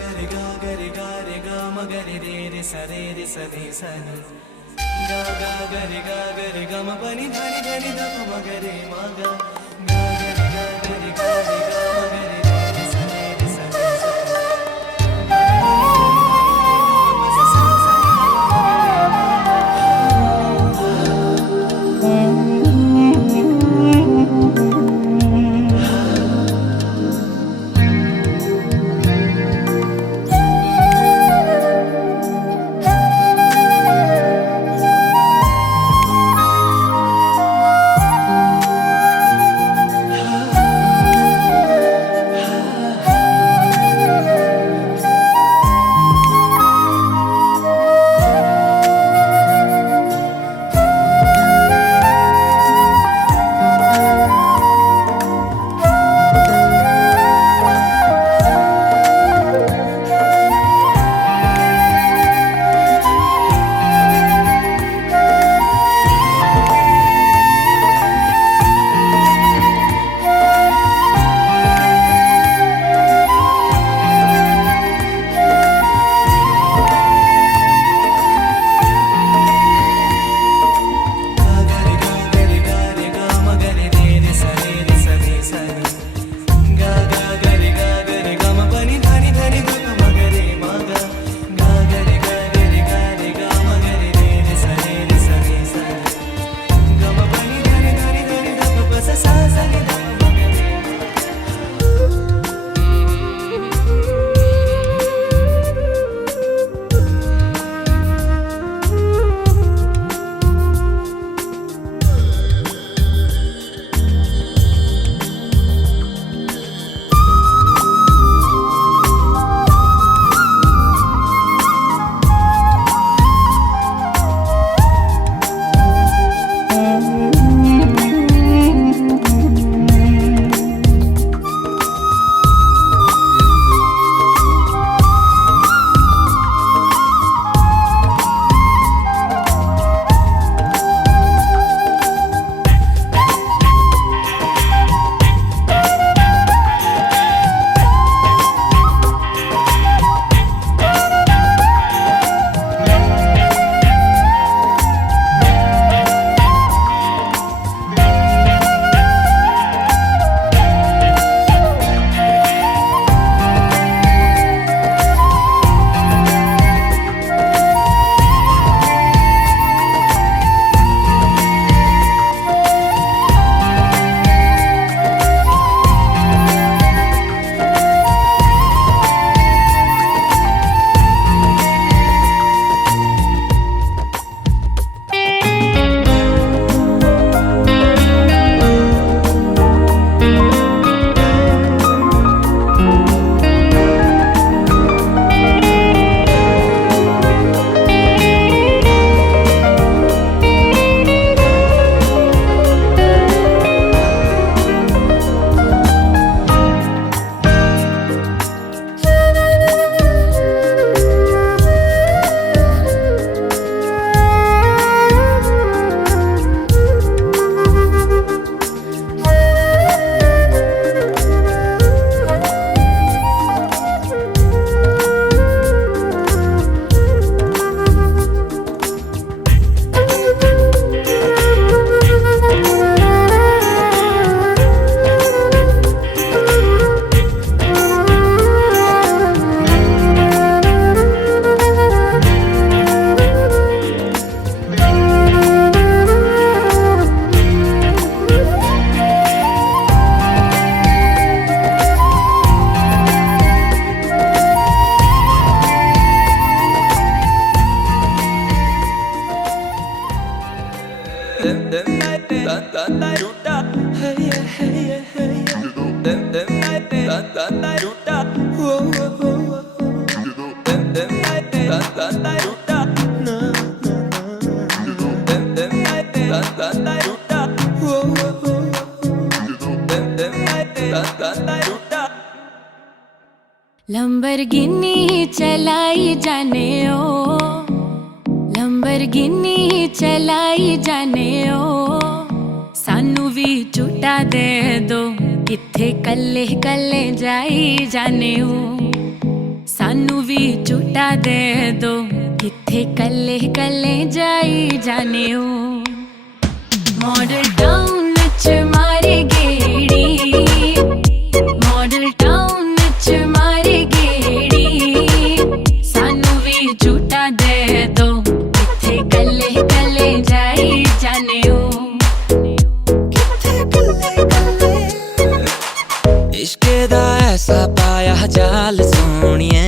గరి గా గరి గా రి గా మ గరి రే రి స రే రి స ని స ని గా గా గరి గా గరి గా మ పని ధని ధని ద ప మ గరి మ గా గా గరి గా గరి గా రి గా మ గరి రే రి స రే రి స ని స लंबरगिनी चलाई जाने ओ, लंबरगिनी चलाई जाने ओ, सानू भी झूठा दे दो, इत्थे कल्ले कल्ले जाई जाने ओ, सानू भी झूठा दे दो किथे कल्ले कल्ले जाई जाने ओ मॉडल टाउन च मारे गेड़ी मॉडल टाउन च मारे गेड़ी सानू भी झूठा दे दो किथे कल्ले कल्ले जाई जाने ओ इश्के दा ऐसा पाया जाल सोनिए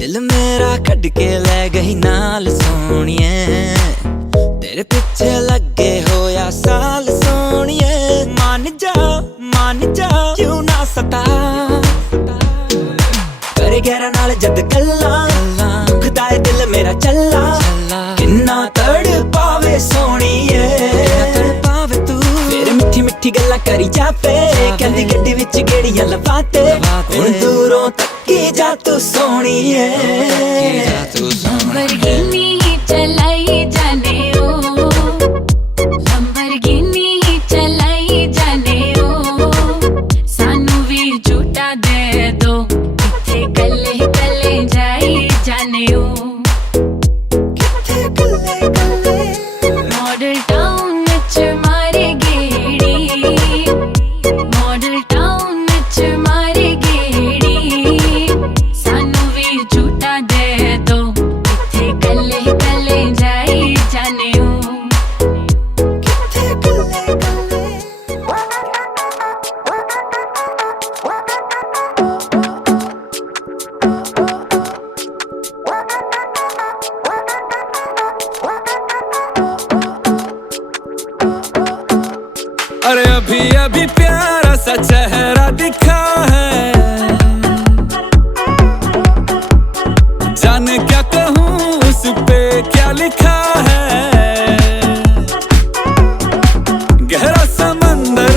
दिल मेरा कट के ले गई नाल सोनिए तेरे पीछे लगे होया साल सोनिए मान जा क्यों ना सता करे गहरा नाल जद गल्ला दुखदा है दिल मेरा चला किन्ना तड़ पावे सोनिए मिठी मिठी गल्ला करी जावे कहंदी गड्डी विच गेड़ियां लवाते हुण दूरों तक्की जा तू सोहणीए लंबरगिनी चलाई जाने ओ लंबरगिनी चलाई जाने ओ सानू भी झूठा दे दो किथे कल्ले कल्ले जाई जाने ओ मॉडल टाउन च मारे गेड़ी मॉडल टाउन च मारे गेड़ी सानू भी झूठा दे दो किथे कल्ले कल्ले जाई जाने ओ अरे अभी अभी प्यारा सा चेहरा दिखा है जाने क्या कहूँ उस पे क्या लिखा है गहरा समंदर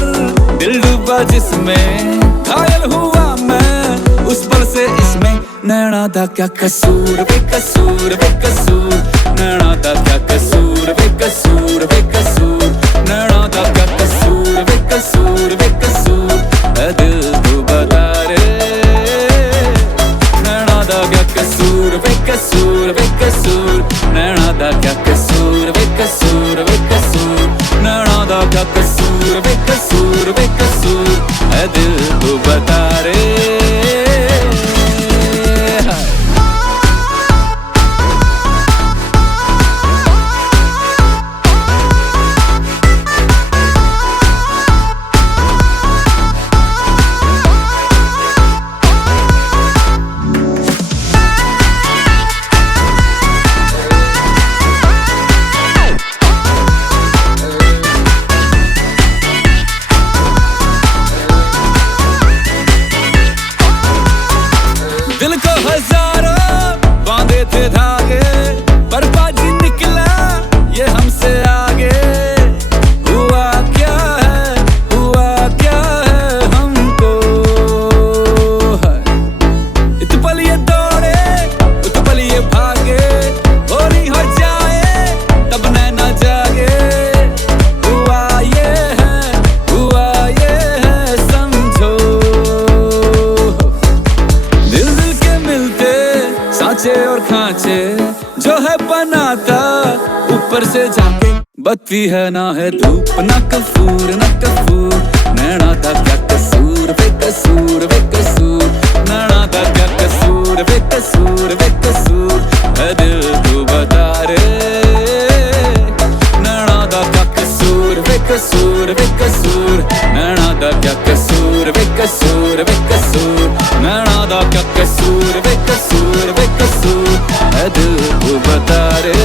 दिल डूबा जिसमें घायल हुआ मैं उस पल से इसमें नैना दा क्या कसूर बेकसूर बेकसूर नैना दा क्या कसूर बेकसूर बेकसूर नैना दा क्या कसूर बेकसूर बेकसूर ऐ दिल तू बता रे नैना दा क्या कसूर बेकसूर बेकसूर नैना दा क्या कसूर बेकसूर बेकसूर नैना दा क्या कसूर बेकसूर बेकसूर ऐ दिल तू बता रे दिल को हजारों बांधे थे धागे पर बाजी निकला ये हमसे आगे हुआ क्या है हमको इत पल ये दौड़े उत पल ये भागे होरी हो जाए तब नैना जागे हुआ ये है समझो सांचे और खांचे जो है बनाता ऊपर से जाके बत्ती है ना है धूप ना कपूर नैना दा क्या कसूर बेकसूर बेकसूर नैना दा क्या कसूर बेकसूर बेकसूर है दिल तू बता रे नैना दा क्या कसूर बेकसूर बेकसूर नैना दा क्या कसूर बेकसूर बेकसूर नैना दा क्या कसूर बेकसूर बेकसूर है दिल तू बता रे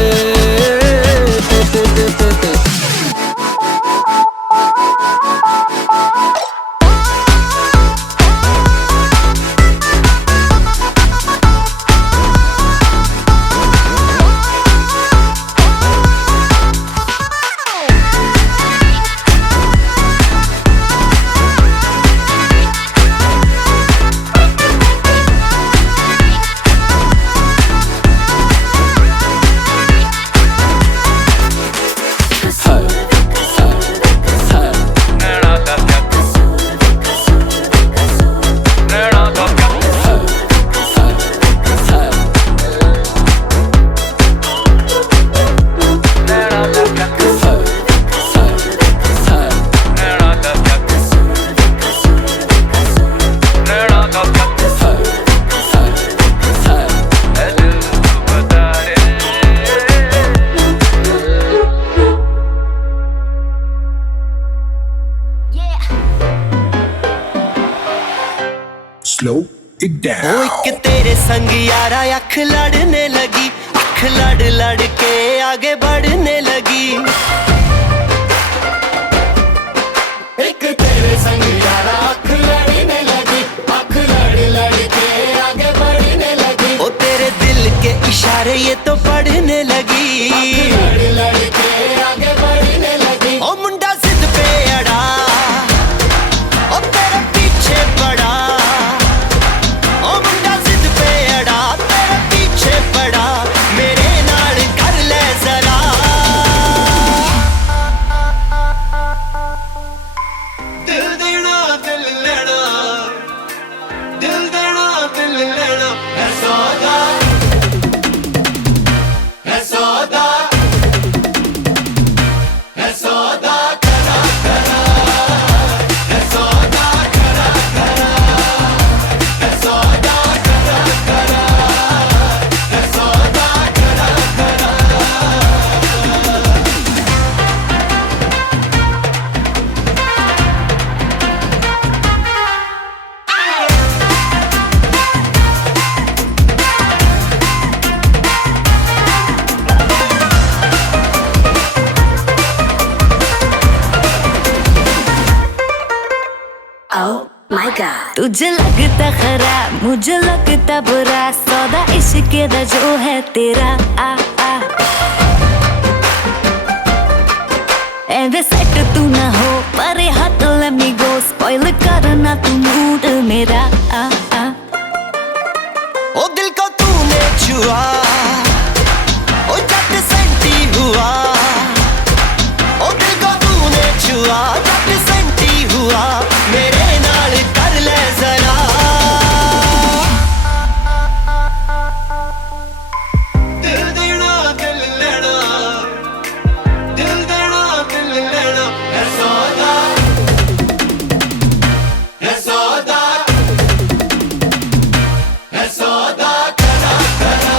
ओ एक तेरे संग यारा अख लड़ने लगी, अख लड़ लड़ के आगे बढ़ने लगी। एक तेरे संग यारा अख लड़ने लगी, अख लड़ लड़ के आगे बढ़ने लगी। ओ तेरे दिल के इशारे ये तो पढ़ने लगी, लड़ लड़ के आगे बढ़ने लगी। ओ मुंडा जिद पे अड़ा, ओ तेरे पीछे पड़ा। ओ मुंडा जिद पे अड़ा, तेरे पीछे पड़ा। मेरे नाल कर ले जरा। दिल देना दिल लेना, दिल देना दिल लेना है सौदा, है सौदा, है सौदा करा करा, है सौदा करा करा, है सौदा करा करा, है सौदा करा करा। Oh my God. तुझे लगता खराब, मुझे लगता बुरा, सौदा इश्क दा जो है तेरा आ आ। एवे सेट तू ना हो, परे हट let me go, spoil करना तू मूड मेरा आ आ। ओ दिल को तूने छुआ, ओ जट सेंटी हुआ। ओ दिल को तूने छुआ, जट सेंटी हुआ। मेरे नाल कर ले जरा। दिल देना दिल लेना, दिल देना दिल लेना है सौदा, है सौदा, है सौदा करा करा,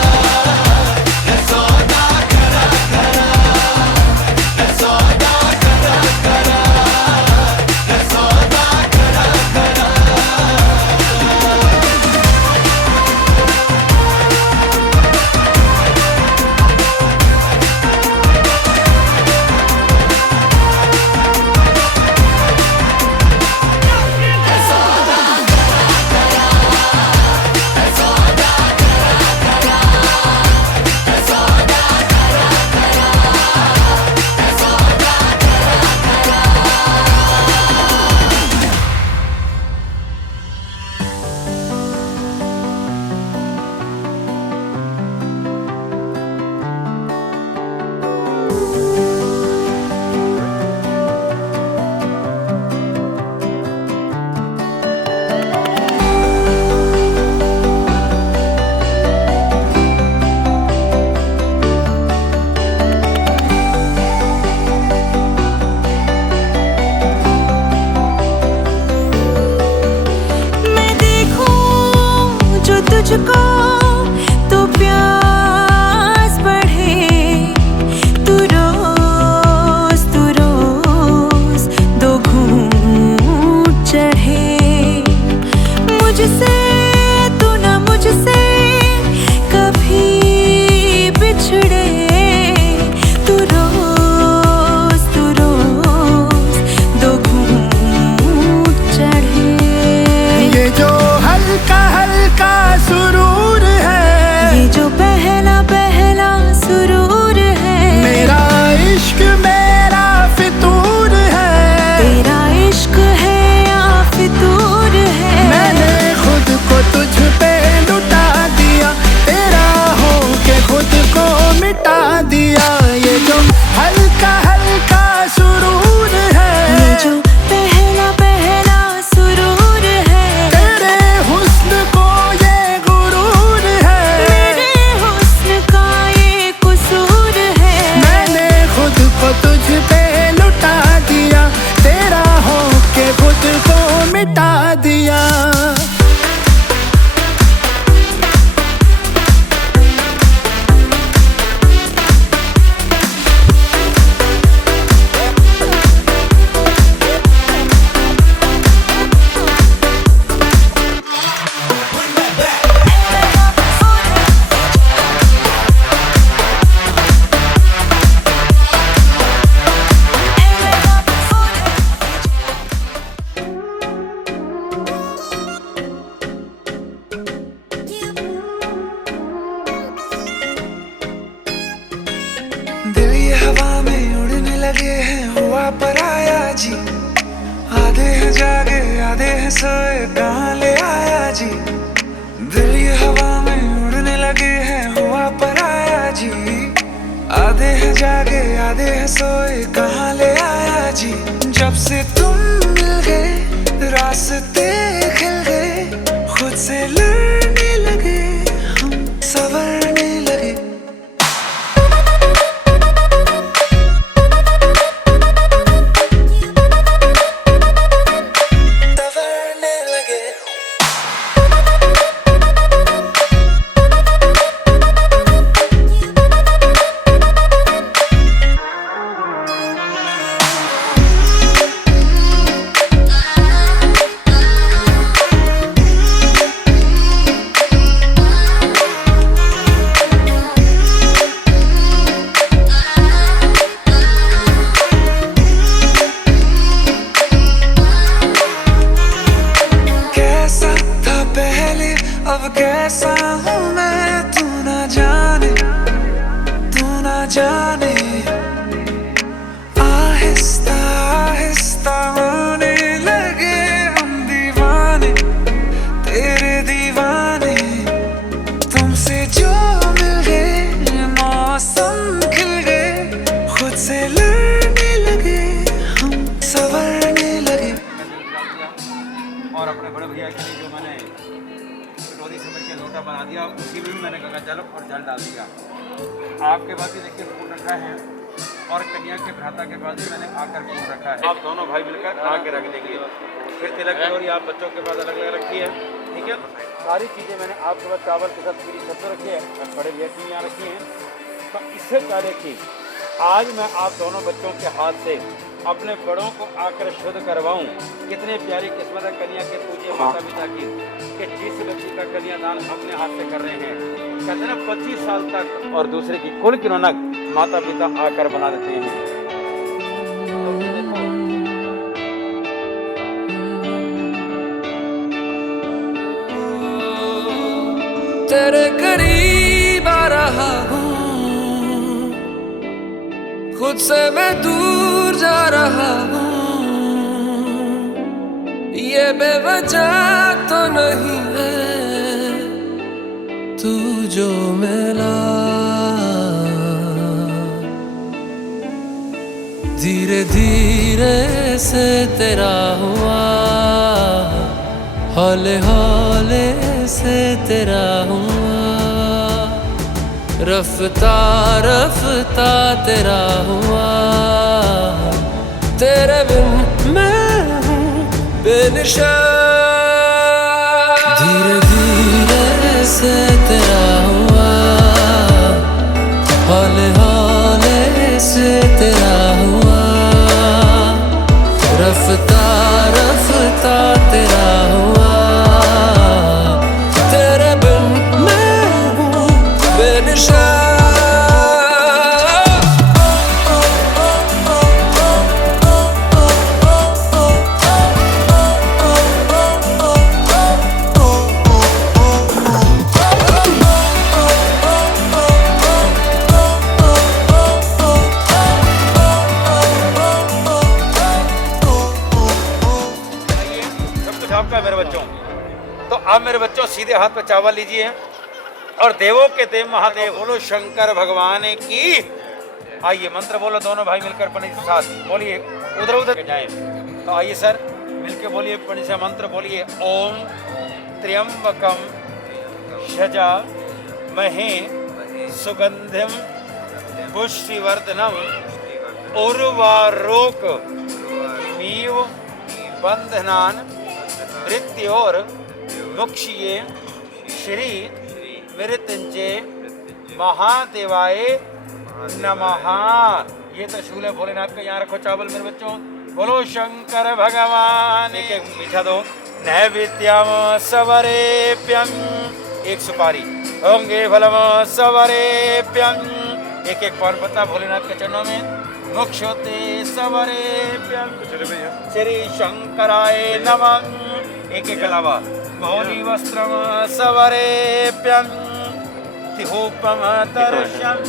लगे हैं हुआ पराया जी, आधे हैं जागे आधे हैं सोए कहाँ ले आया जी। दिल ये हवा में उड़ने लगे हैं हुआ पराया जी, आधे हैं जागे आधे हैं सोए कहाँ ले आया जी। जब से तुम मिल गए रास्ते खिल गए, खुद से लड़ने लगे हम संवरने लगे। अब कैसा हूँ मैं तू ना जाने, तू ना जाने। आहिस्ता आहिस्ता होने लगे हम दीवाने, तेरे दीवाने। तुमसे जो मिल गए मौसम खिल गए, खुद से लड़ने लगे हम संवरने लगे। और अपने बड़े भैया के लिए जो मैंने कटोरी समझ के लोटा बना दिया, उसी में भी मैंने गंगा जल और जल डाल दिया। आपके बाद भी देखिए फूल रखा है, और कन्या के भ्राता के बाद भी मैंने आकर फूल रखा है। आप दोनों भाई मिलकर ला के रख देंगे। फिर तिलक कटोरी आप बच्चों के बाद अलग अलग रखी है, ठीक है। सारी चीज़ें मैंने आपके बाद चावल के साथ पूरी सब्जी रखी है, बड़े भैया की यहाँ रखी हैं। तो इससे पहले कि आज मैं आप दोनों बच्चों के हाथ से अपने बड़ों को आकर शुद्ध करवाऊं, कितने प्यारी किस्मत है कन्या के पूज्य माता पिता की कि जिस व्यक्ति का कन्यादान अपने हाथ से कर रहे हैं। कहते हैं 25 साल तक और दूसरे की कुल की रौनक माता पिता आकर बना देते हैं। तेरे करीब आ रहा हूँ, खुद से मैं दूर जा रहा हूँ। ये बेवजह तो नहीं है तू जो मिला, धीरे धीरे से तेरा हुआ, हौले हौले से तेरा हुआ, रफ्ता रफ्ता तेरा हुआ। तेरे बिन मैं हूँ बेनिशान, धीरे धीरे से तेरा हुआ, हौले हौले से तेरा हुआ, रफ्ता रफ्ता तेरा हुआ। तेरे बिन मैं हूँ बेनिशान। आपका मेरे बच्चों, तो अब मेरे बच्चों सीधे हाथ पे चावल लीजिए और देवों के देव महादेव बोलो शंकर भगवान की। आइए मंत्र बोलो दोनों भाई मिलकर पंडित के साथ बोलिए, उधर उधर जाए। तो आइए सर मिलके बोलिए पंडित से मंत्र बोलिए। ओम त्र्यंबकम शजा महे सुगंधिम पुष्टिवर्धनम उर्वारोक मीव बंधनान मृत्योर मुक्षिये श्री मृत्युंजय महादेवाय नमः। ये तो शूल है भोलेनाथ का। यहाँ रखो चावल मेरे बच्चों, बोलो शंकर भगवान। एक एक मीठा दो। नैवेद्यम सवरेप्यम, एक सुपारी। होंगे फलम सवरेप्यम, एक एक पान पत्ता भोलेनाथ के चरणों में। मोक्षोते सवरेप्यम श्री शंकराय नमः, एक एक अलावा। मौली वस्त्रम सवरेप्यम तिहोपम दर्शम।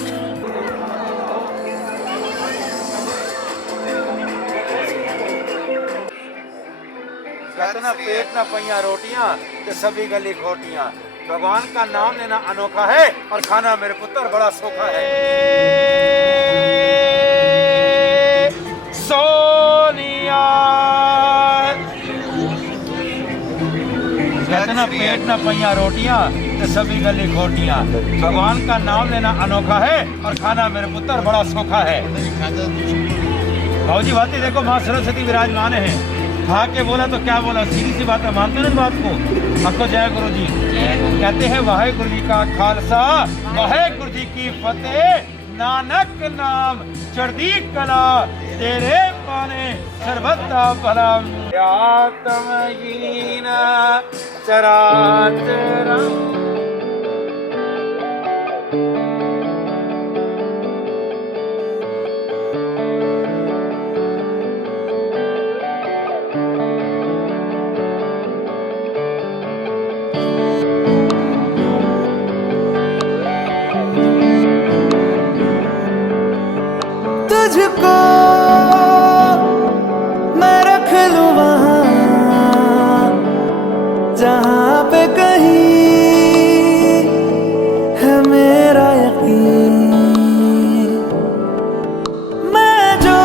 कहते ना पेट ना पैया रोटियां तो सभी गली खोटियां। भगवान का नाम लेना अनोखा है और खाना मेरे पुत्र बड़ा सोखा है। सोनिया कहते ना पेट ना पैया रोटियां तो सभी गली खोटियां। भगवान का नाम लेना अनोखा है और खाना मेरे पुत्र बड़ा सोखा है। भाजी बातें देखो, माँ सरस्वती विराजमान है। खा के बोला तो क्या बोला, सीधी सी बात है, मानते हो ना बात को। आपको जय गुरु जी कहते हैं, वाहे गुरु जी का खालसा वाहे गुरु जी की फतेह। नानक नाम चढ़दी कला तेरे पाने सर्वदा भला। आत्महीन चराचरम् तुझको मैं रख लूं वहां जहां पे कहीं है मेरा यकीन। मैं जो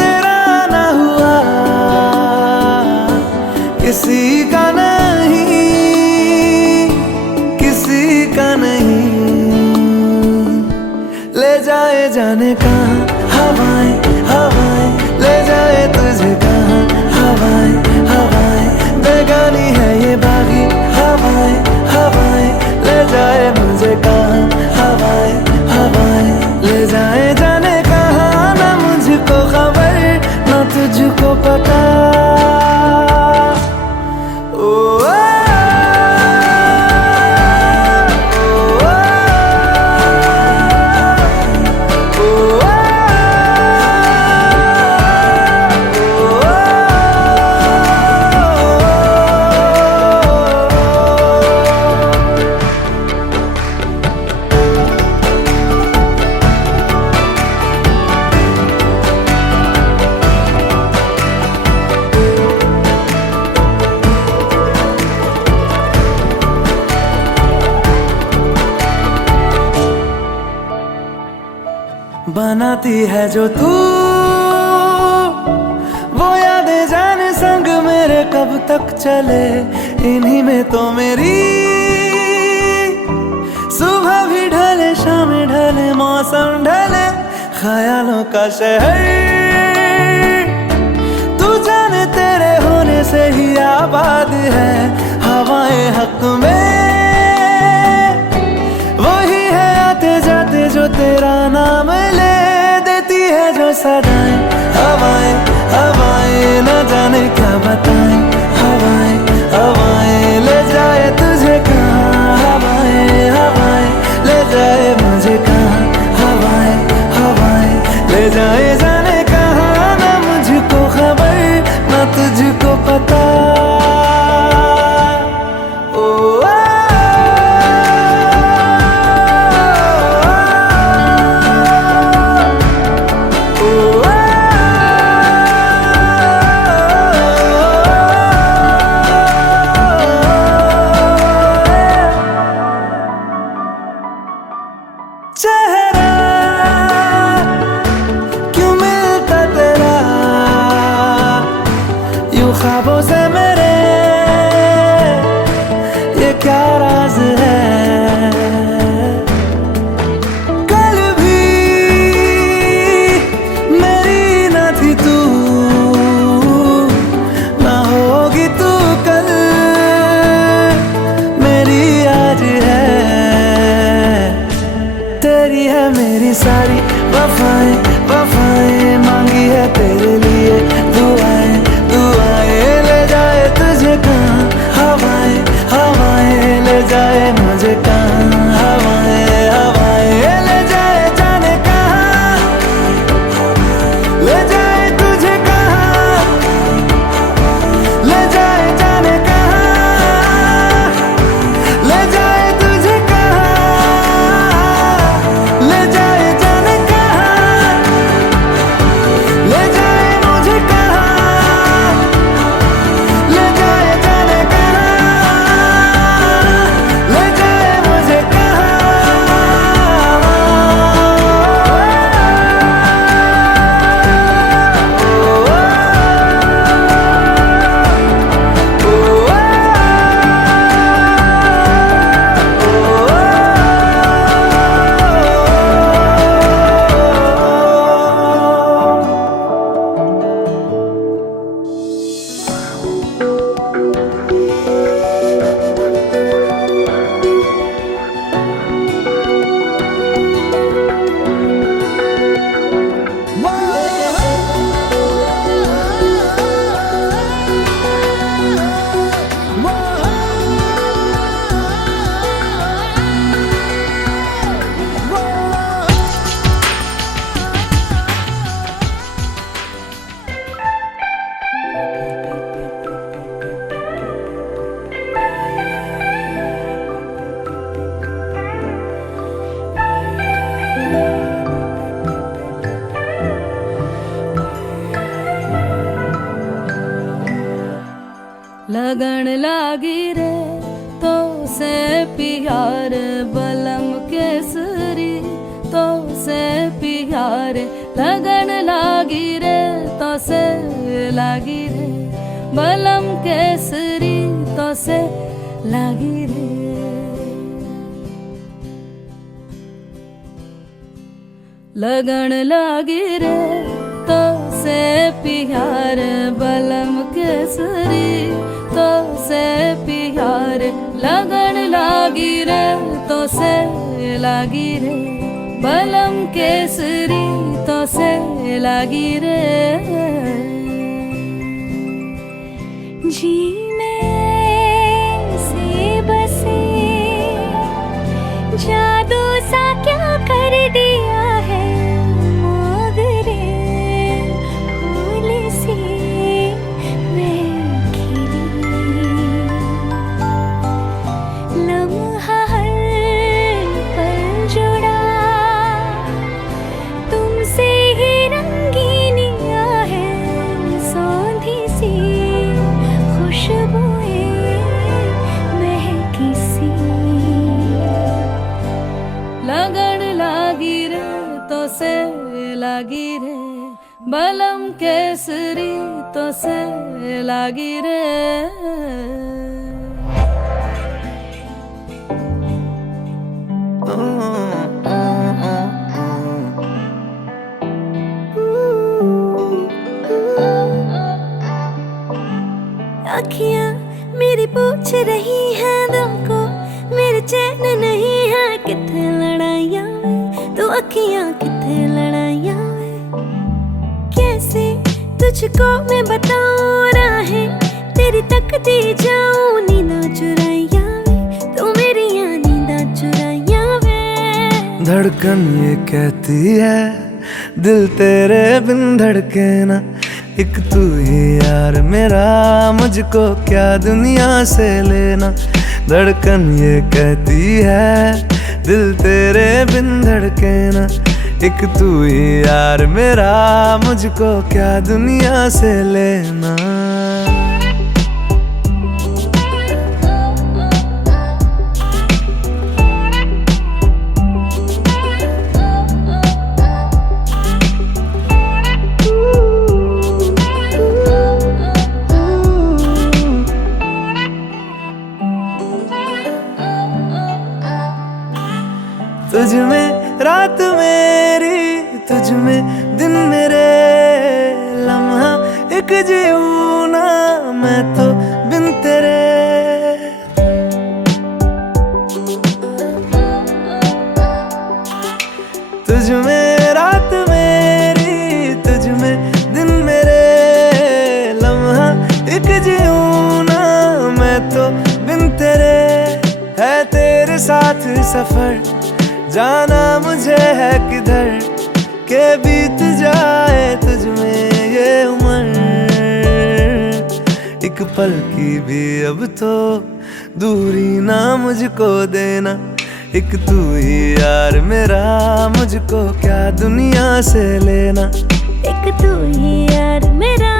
तेरा ना हुआ किसी का नहीं, किसी का नहीं। ले जाए जाने कहाँ हवाएं हवाएं, ले जाए तुझे कहाँ हवाएं हवाएं। बेगानी है ये बागी हवाएं हवाएं, ले जाए मुझे कहाँ हवाएं हवाएं। ले जाए जाने कहाँ, ना मुझको खबर ना तुझको पता। बनाती है जो तू वो यादें जाने संग मेरे कब तक चले। इन्हीं में तो मेरी सुबह भी ढले शाम ढले मौसम ढले। ख्यालों का शहर तू जाने तेरे होने से ही आबाद है। हवाएं हक में वही है आते जाते जो तेरा नाम ले देती है जो सदाएं। हवाएं हवाएं न जाने क्या बताएं। हवाएं हवाएं ले जाए तुझे कहाँ। हवाएं हवाएं ले जाए मुझे कहाँ। हवाएं हवाएं ले जाए जाने कहाँ, ना मुझको खबर ना तुझको पता। चेहरा क्यों मिलता तेरा यूं ख्वाबों से मेरे, ये क्या राज है। कल भी मेरी ना थी तू, ना होगी तू कल मेरी आज है। तेरी है मेरी सारी वफाएं वफाएं, मांगी है तेरे लिए दुआएं दुआएं। ले जाए तुझे कहाँ हवाएं हवाएं, ले जाए मुझे कहाँ। हवाएं हवाएं ले जाए जाने कहाँ, ले जाए तुझे कहाँ। ले जाए जाने कहाँ, ले जाए तुझे कहाँ। ले जाए जाने कहाँ, ले जाए मुझे कहाँ। प्यार बलम केसरी तो से प्यार लगन लागी रे तो से लागी रे बलम केसरी तो से लागी रे लगन लागी रे तो से प्यार बलम केसरी तो से प्यार लगन लागी रे तो से लागी रे बलम केसरी तो से लागी रे जी में से बसे जादू सा क्या कर दिया है मोगरे फूल से मैं खिली लम्हा हर पल जुड़ा तुमसे ही रंगीनिया है सौंधी सी खुशबुएं महकी सी लगन लागी रे तो से लागी रे बलम केसरी तो से लागी रे अखियां मेरी पूछ रही हैं दिल को मेरे चैन नहीं है किथे लड़ाइयां वे तू अखियां किथे लड़ाइयां वे कैसे तुझको मैं बताऊं राहें तेरी तकती जाऊं नींदा चुराइयां वे तू मेरी नींदा चुराइयां वे धड़कन ये कहती है दिल तेरे बिन धड़के ना एक तू ही यार मेरा मुझको क्या दुनिया से लेना धड़कन ये कहती है दिल तेरे बिन धड़के ना एक तू ही यार मेरा मुझको क्या दुनिया से लेना तुझ में रात मेरी तुझ में दिन मेरे लम्हा एक जीऊं ना मैं तो बिन तेरे तुझ में रात मेरी तुझ में दिन मेरे लम्हा एक जीऊं ना मैं तो बिन तेरे है तेरे साथ सफर जाना मुझे है किधर के बीत जाए तुझ में ये उम्र एक पल की भी अब तो दूरी ना मुझको देना एक तू ही यार मेरा मुझको क्या दुनिया से लेना एक तू ही यार मेरा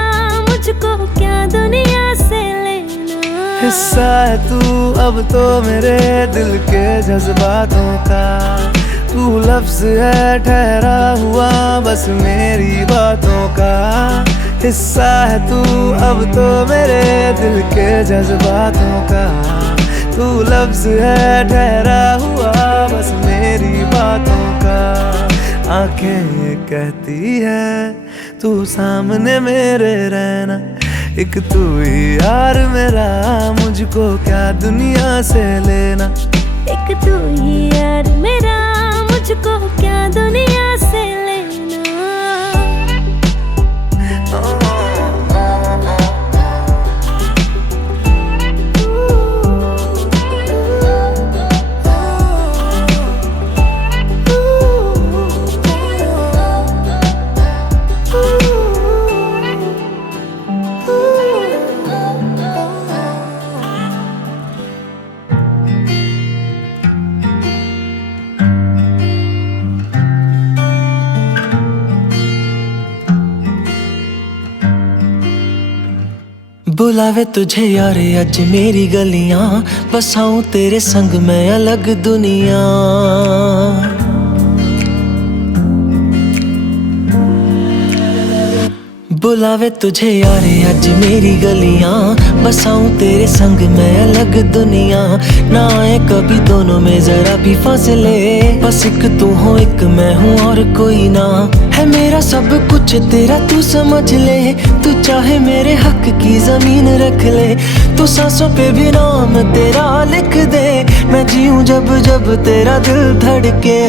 मुझको क्या दुनिया से लेना हिस्सा है तू अब तो मेरे दिल के जज्बातों का तू लफ्ज है ठहरा हुआ बस मेरी बातों का हिस्सा है तू अब तो मेरे दिल के जज्बातों का तू लफ्ज है ठहरा हुआ बस मेरी बातों का आंखें ये कहती है तू सामने मेरे रहना एक तू ही यार मेरा मुझको क्या दुनिया से लेना एक तू ही यार मेरा मुझको क्या दुनिया से लेना बुलावे तुझे यारे अज मेरी गलियां, बसाऊं तेरे संग मैं अलग दुनिया। बुलावे तुझे यारे अज मेरी गलियां, बसाऊं तेरे संग मैं अलग दुनिया। ना आए कभी दोनों में जरा भी फासले, बस एक तू हो एक मैं हूँ और कोई ना। है मेरा सब कुछ तेरा तू समझ ले, तू चाहे मेरे हक की जमीन रख ले। तू सांसों पे भी नाम तेरा लिख दे, मैं जीऊं जब जब तेरा दिल धड़के।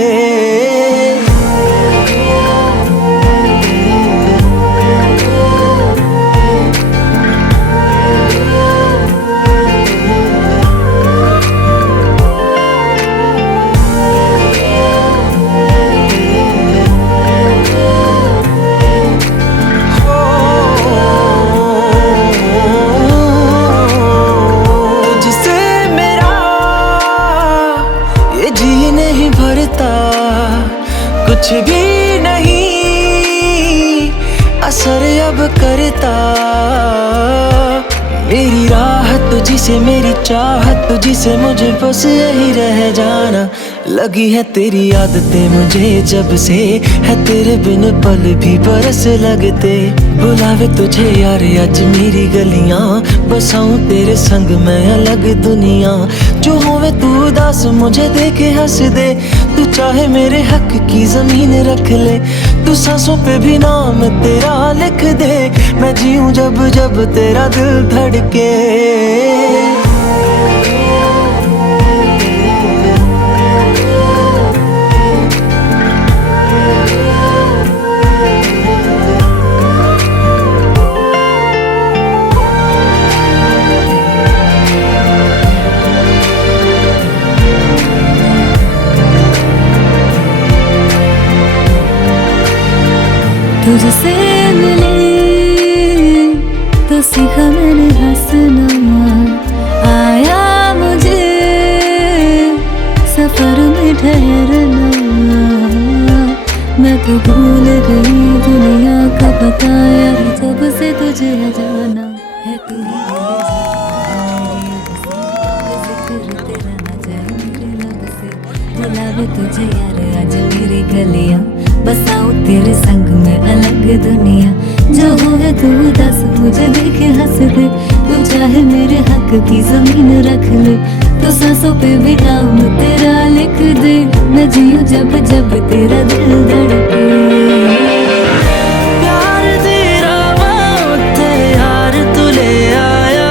कुछ भी नहीं असर अब करता, मेरी राह तुझी से मेरी चाहत तुझी से, मुझे बस यही रह जाना। लगी है तेरी आदतें मुझे जब से, है तेरे बिन पल भी बरस लगते। बुलावे तुझे यार आज मेरी गलियां, बसाऊं तेरे संग मैं अलग दुनिया। जो होवे तू उदास मुझे देखे हंस दे, तू चाहे मेरे हक की जमीन रख ले। तू सांसों पे भी नाम तेरा लिख दे, मैं जीऊं जब जब तेरा दिल धड़के। तुझसे मिले तो सीखा मैंने हंसना, आया मुझे सफर में ठहरना। मैं तो भूल गई दुनिया का पता यार, जब से तुझे जाना है। तू बुलावे तुझे यार आज मेरी गलियां, बसाऊं तेरे संग में अलग दुनिया। जो होवे तू दस मुझे देखे हंस दे, तू चाहे मेरे हक की जमीन रख ले। तो सांसों पे भी नाम तेरा लिख दे, मैं जीऊं जब जब तेरा दिल धड़के। प्यार तेरा वास्ते यार तू ले आया,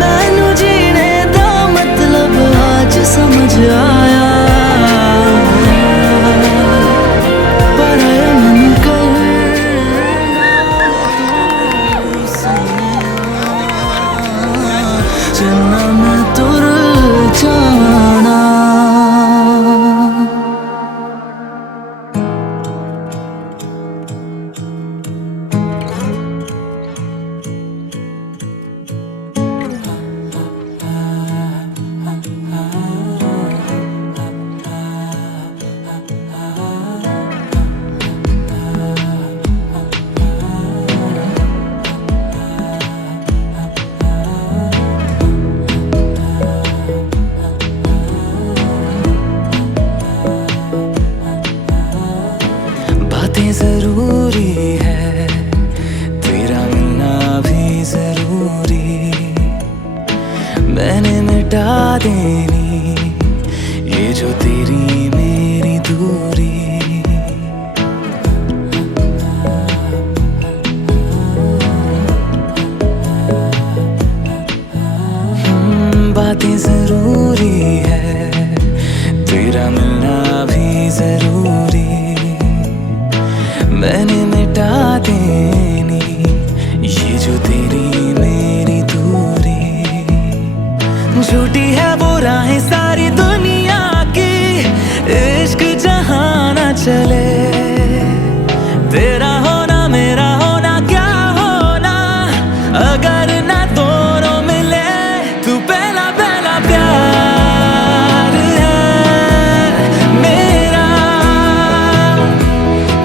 मैनू जीने दा मतलब आज समझ आया। चलना मैं तुर जाना। बातें जरूरी है, तेरा मिलना भी जरूरी। मैंने मिटा देनी ये जो तेरी मेरी दूरी। बातें जरूरी है, तेरा मिलना भी जरूरी। मैंने मिटा देनी ये जो तेरी मेरी दूरी। झूठी है वो राहें सारी दुनिया की, इश्क जहाँ न चले। तेरा होना मेरा होना क्या होना, अगर ना दोनों मिले। तू पहला पहला प्यार है मेरा,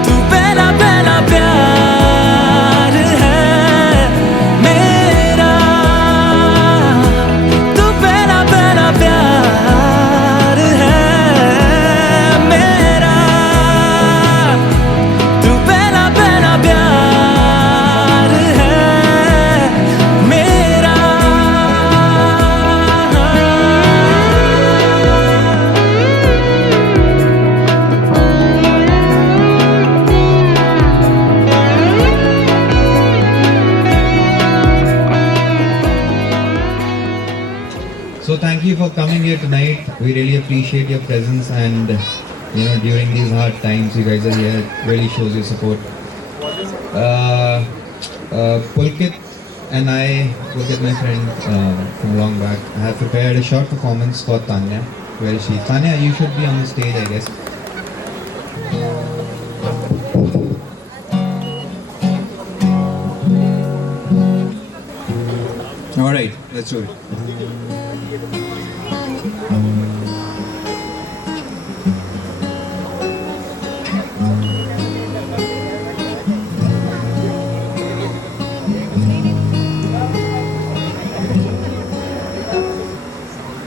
तू पहला पहला प्यार है you for coming here tonight. We really appreciate your presence, and you know, during these hard times, you guys are here. It really shows your support. Pulkit and I, Pulkit, my friend from long back, I have prepared a short performance for Tanya. Where is she? Tanya, you should be on the stage, I guess. All right, let's do it.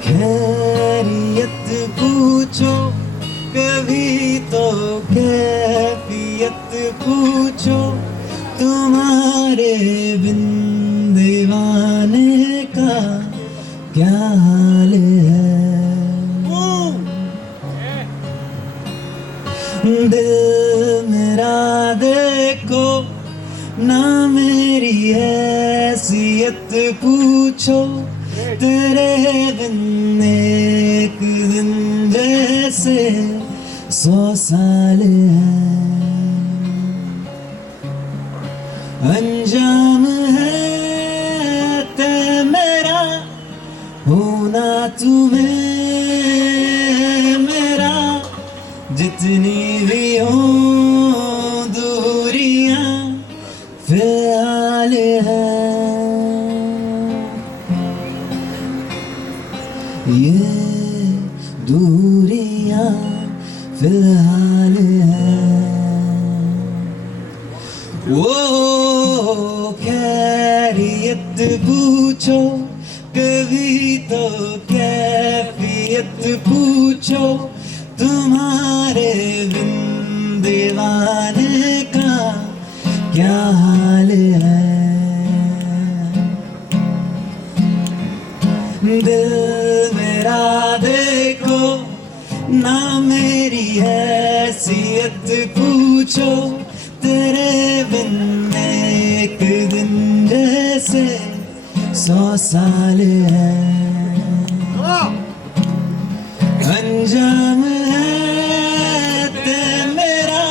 खैरियत पूछो कभी तो कैफियत पूछो तुम्हारे बिन दीवाने का क्या हाल है। दिल मेरा देखो ना मेरी हैसियत पूछो तेरे बिन एक दिन जैसे 100 साल है। अंजाम है ते मेरा होना तुम्हें मेरा जितनी भी हो दूरियां फिलहाल है। ये दूरियां फिलहाल है। वो खैरियत पूछो कभी तो कैफियत पूछो तुम्हारे बिन दीवाने का क्या हाल है। दिल मेरा देखो ना मेरी हैसियत पूछो तेरे बिन एक दिन जैसे 100 साल है। अंजाम है ते मेरा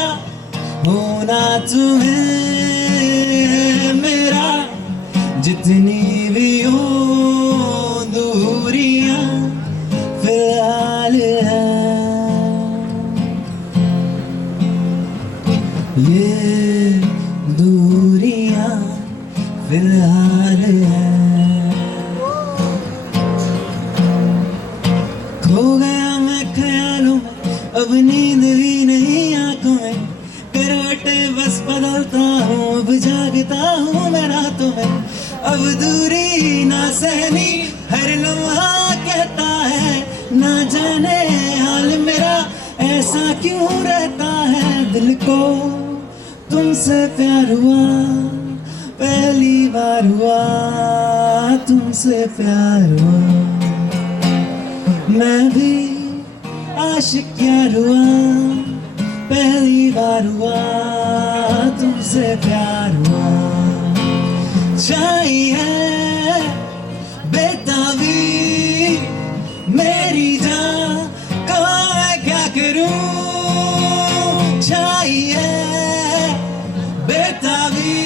होना तुम्हें मेरा जितनी भी हो दूरियां फिलहाल है। ये दूरियां फिलहाल है। खो गया मैं ख्यालों में अब नींद भी नहीं आंखों में करवटे बस बदलता हूँ अब जागता हूँ मैं रातों में। अब दूरी ना सहनी हर लम्हा कहता है ना जाने हाल मेरा ऐसा क्यों रहता है। दिल को तुमसे प्यार हुआ पहली बार हुआ तुमसे प्यार हुआ। मैं भी आशिक यार हुआ पहली बार हुआ तुमसे प्यार हुआ। चाहिए बेताबी मेरी जान को मैं क्या करूं। चाहिए बेताबी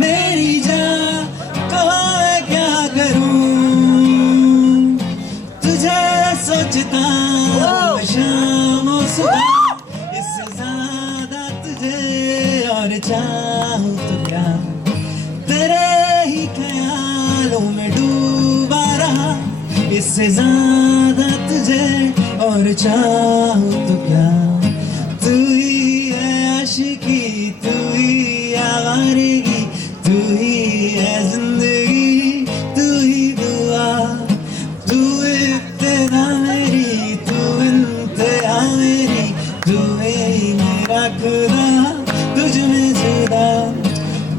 मेरी जान को मैं क्या करूं। तुझे सोचता हूँ शाम और सुबह इससे ज्यादा तुझे और चाहूँ तो क्या। तेरे ही ख्यालों में डूबा रहा इससे ज्यादा तुझे और चाहूँ तो क्या। तू ही है आशिकी तू ही आवारगी तू ही है जिंदगी तू ही दुआ तू इब्तिदा मेरी तू इंतहा मेरी तू ही मेरा खुदा तुझ में जुदा।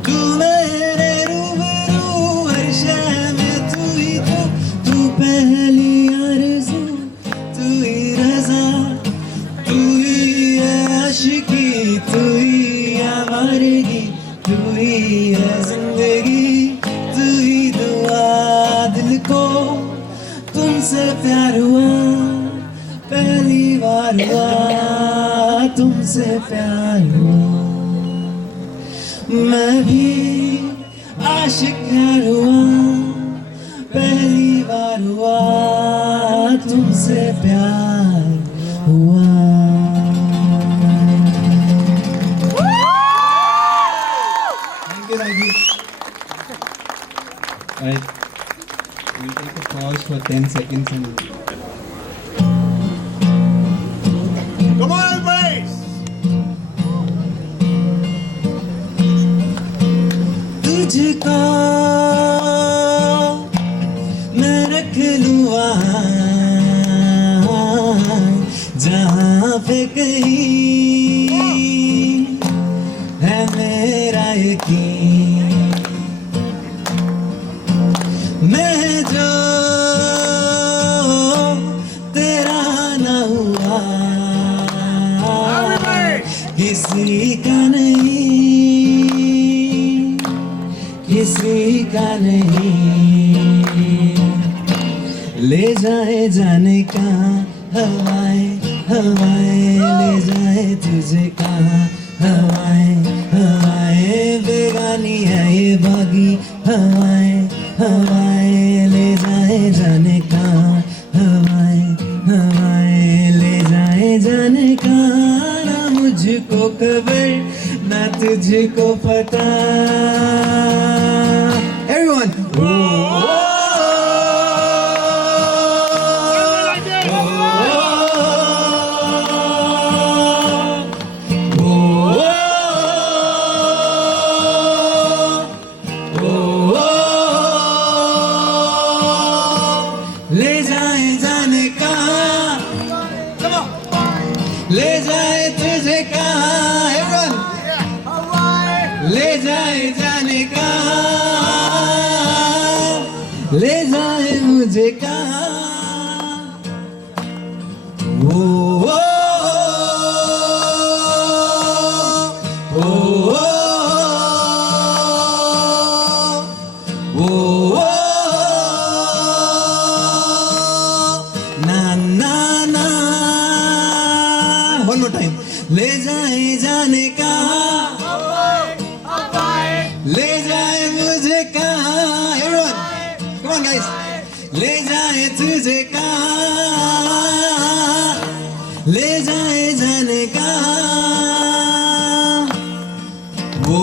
तू मेरे रूबरू हर शय में तू ही तू पहली आरज़ू तू ही रज़ा तू ही है आशिकी तू ही आवारगी तू ही है जिंदगी तू ही दुआ। दिल को बार हुआ तुमसे प्यार हुआ, मैं भी आशिक यार हुआ, पहली बार हुआ तुमसे प्यार हुआ। Thank you, thank you. Alright, we'll take a pause for 10 seconds and Come on, everybody! तुझको मैं रख लूँ जहाँ पे कहीं है मेरा यकीन, मैं जो तेरा ना हुआ किसी का नहीं, किसी का नहीं। ले जाए जाने का हवाएं हवाएं, ले जाए तुझे कहाँ हवाएं हवाएं, बेगानी है ये बागी हवाएं हवाएं, ले जाए जाने का हवाएं हवाएं, ले जाए जाने का। ना मुझको खबर ना तुझको पता। Everyone! ले जाए जाने का, ले जाए तुझे कहाँ, everyone, ले जाए जाने का, ले जाए मुझे कहाँ। ओ ओ ओ ओ ना ना ना, one more time, ले जाए जाने का, ले जाए मुझे कहाँ, everyone, come on guys, ले जाए तुझे कहाँ, ले जाए जाने का। ओ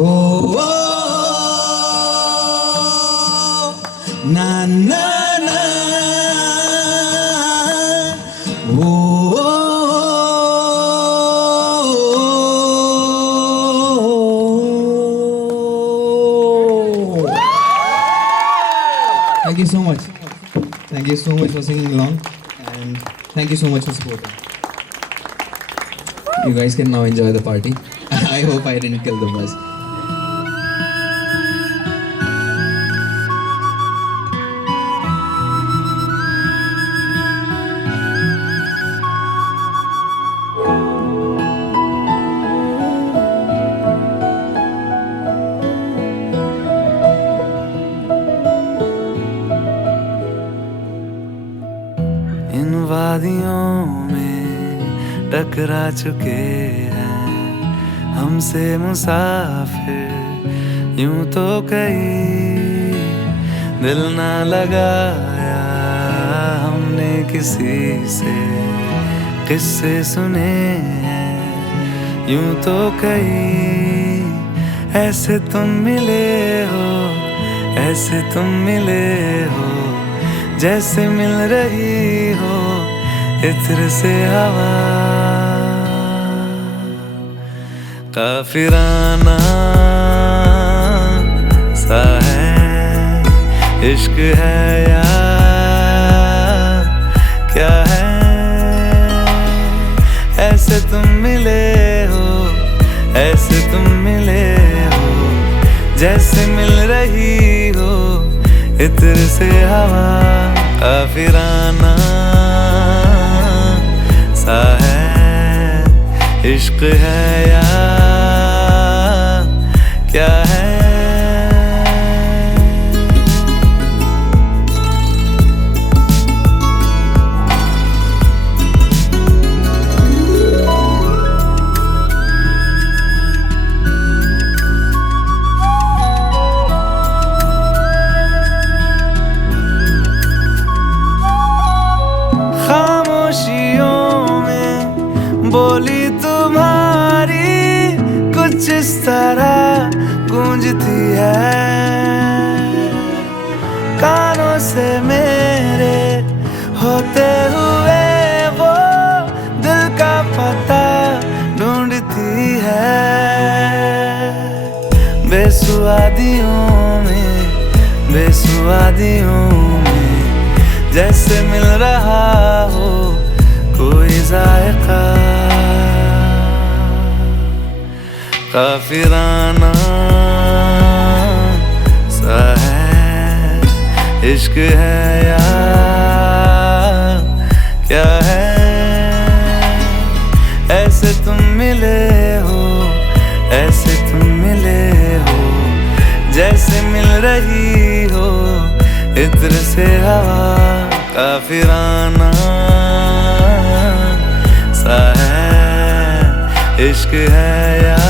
ओ ओ ना ना ना, ओ thank you so much. Thank you so much for singing along, and thank you so much for supporting. You guys can now enjoy the party. I hope I didn't kill the buzz. इन वादियों में टकरा चुके हैं हमसे मुसाफिर, यूं तो कहीं दिल ना लगाया हमने किसी से, किस्से सुने हैं यूं तो कहीं। ऐसे तुम मिले हो, ऐसे तुम मिले हो, जैसे मिल रही हो इत्र से हवा। काफिराना सा है इश्क है या क्या है, ऐसे तुम मिले हो, ऐसे तुम मिले हो, जैसे मिल रही हो इत्र से हवा। काफिराना सा है इश्क है या क्या है। वादियों में, बेसुवादियों में, जैसे मिल रहा हो कोई जायका। काफिराना सा है इश्क है या क्या है, ऐसे तुम मिले हो, ऐसे तुम मिले हो, जैसे मिल रही हो इत्र से हवा। काफिराना सा है इश्क है या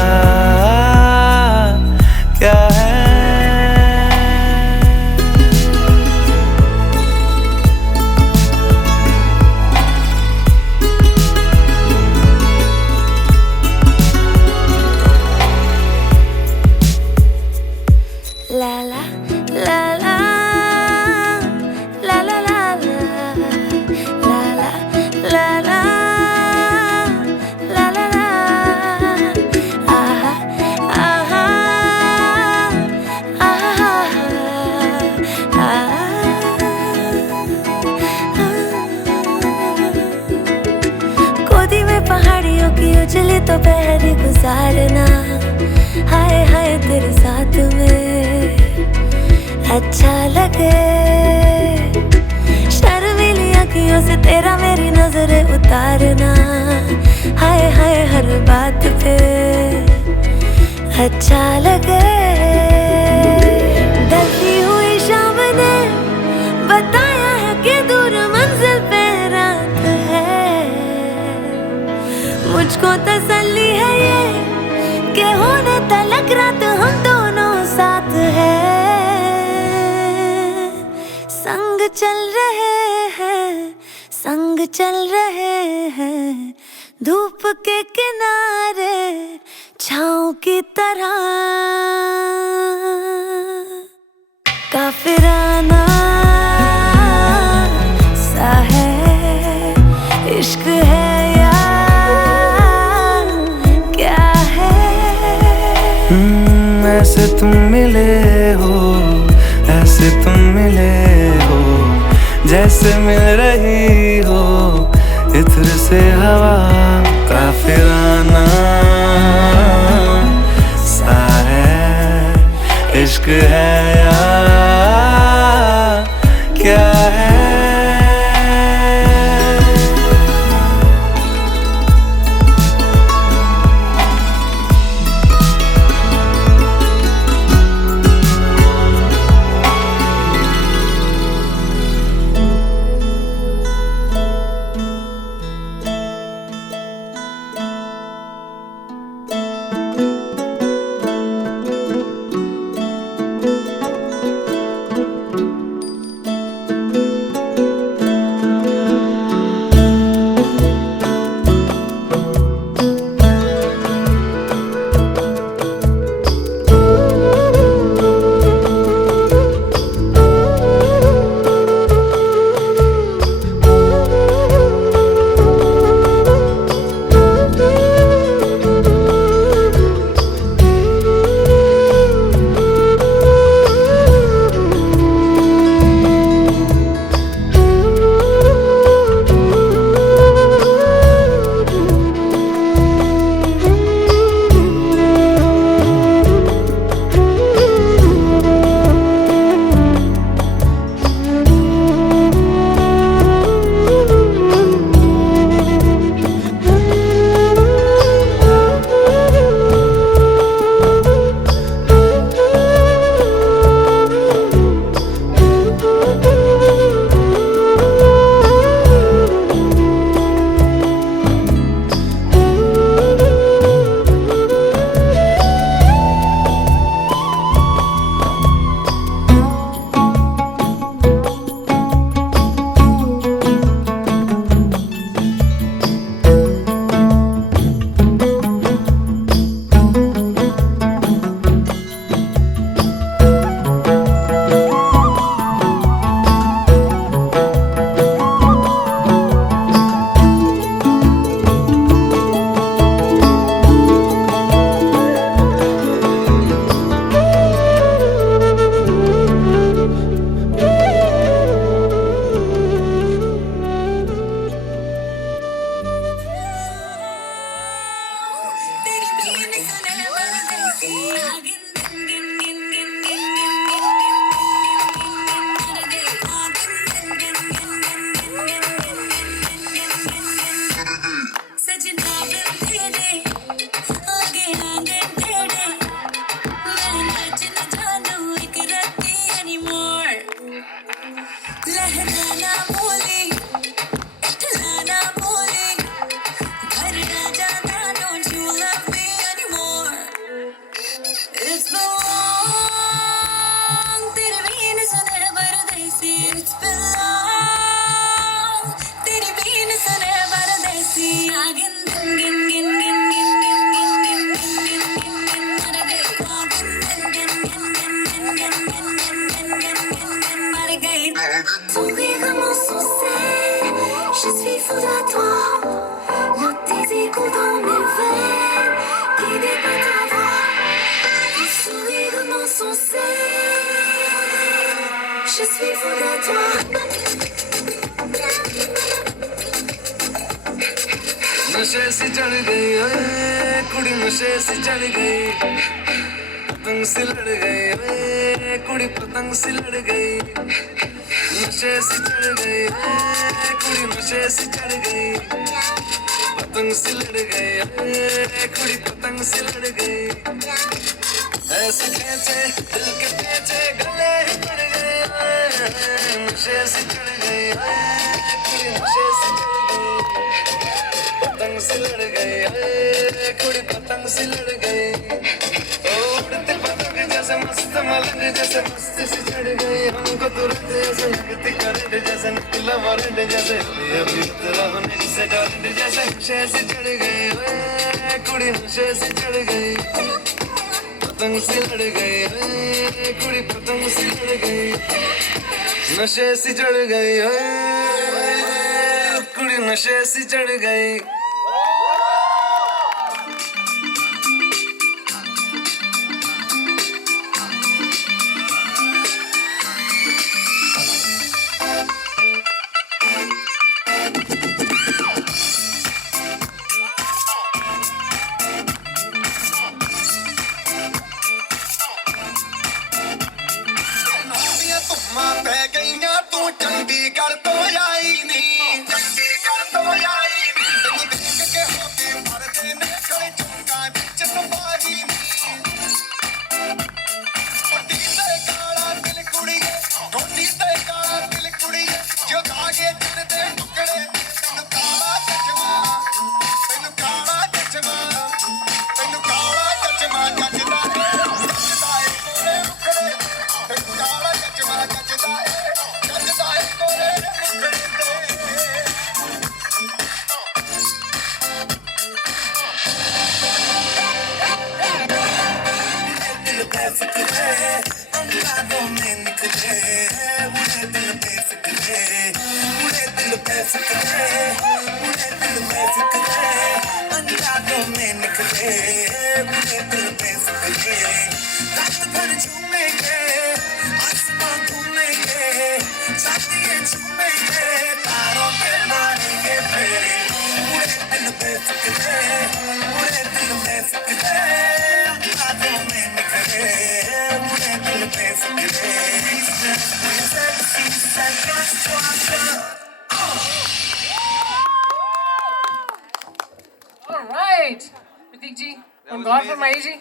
क्या है। La la la la la la la la la la la la la la aha aha गोदी में पहाड़ियों की उजली तो पहरी गुजारना, हाय हाय तेरे साथ में अच्छा लगे। शर्मीली आँखियों से तेरा मेरी नजरें उतारना, हाय हाय हर बात पे अच्छा लगे। ढलती हुई शाम ने बताया है कि दूर मंजिल पे रात है, मुझको तसल्ली है ये कि होने तलक रात हम दोनों साथ है। संग चल रहे हैं, संग चल रहे हैं, धूप के किनारे छाँव की तरह। काफिराना सा है इश्क है या क्या है। ऐसे तुम मिले हो, ऐसे तुम मिले हो, जैसे मिल रही हो इत्र से हवा। काफिराना सा है इश्क है या क्या है। Sourire insensé, je suis fou de toi. Note tes échos dans mes veines, guidé par ta voix. Ton sourire insensé, je suis fou de toi. नशे से चढ़ गई ओए कुड़ी नशे से चढ़ गई पतंग से लड़ गई ओए कुड़ी पतंग से लड़ गई नशे से चढ़ गई ओए कुड़ी नशे से चढ़ गई पतंग से लड़ गई ओए कुड़ी पतंग से लड़ गई ऐसे खेचे दिल के पेचे गले ही पड़ गए ओए नशे से चढ़ गई ओए कुड़ी नशे से चढ़ गई पतंग से लड़ गई कुड़ी पतंग से लड़ गई उड़ते पतंग जैसे मस्त मलंग जैसे मस्ती से चढ़ गई हमको तुरंत ऐसे लगती करंट जैसे निकला वारंट जैसे अभी तेरा होने से डरंट जैसे नशे से चढ़ गई कुड़ी नशे से चढ़ गई पतंग से लड़ गई कुड़ी पतंग से लड़ गई नशे से चढ़ गई कुड़ी नशे से चढ़ गई चंडीगढ़ तो आई नहीं चंडीगढ़ तो आई नहीं तेनू देख के होके मरदे ने खड़े चौंका विच सफारी छोटी ते काला दिल कुड़ीए छोटी ते काला दिल कुड़ीए जो धागे दिल दे टुकड़े तेनू काला चचमा जचदा है कोरे मुखड़े तेनू काला चचमा जचदा है Alright, प्रतीक जी और गौर फरमाई जी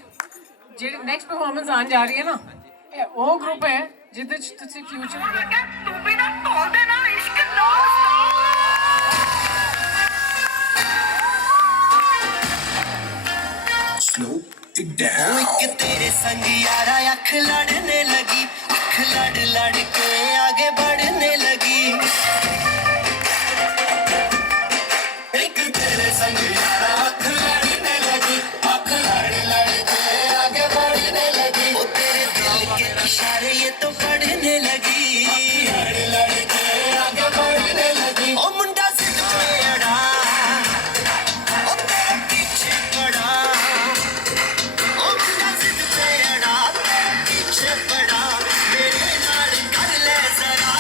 ਜਿਹੜੀ ਨੈਕਸਟ ਪਰਫਾਰਮੈਂਸ ਆਉਣ ਜਾ ਰਹੀ ਹੈ ਨਾ ਇਹ ਉਹ ਗਰੁੱਪ ਹੈ ਜਿਹਦੇ ਚ ਤੁਸੀਂ ਫਿਊਚਰ एक तेरे संग यारा अख लड़ने लगी अख लड़ लड़ के आगे बढ़ने लगी एक तेरे संग यारा अख लड़ने लगी अख लड़ लड़ के आगे बढ़ने लगी वो तेरे दिल के इशारे ये तो पढ़ने लगी लड़ लड़ के आगे बढ़ने लगी ओ मुंडा सिद्ध पेड़ा ओ तेरे पीछे पड़ा बड़ा मेरे नाल कर ले जरा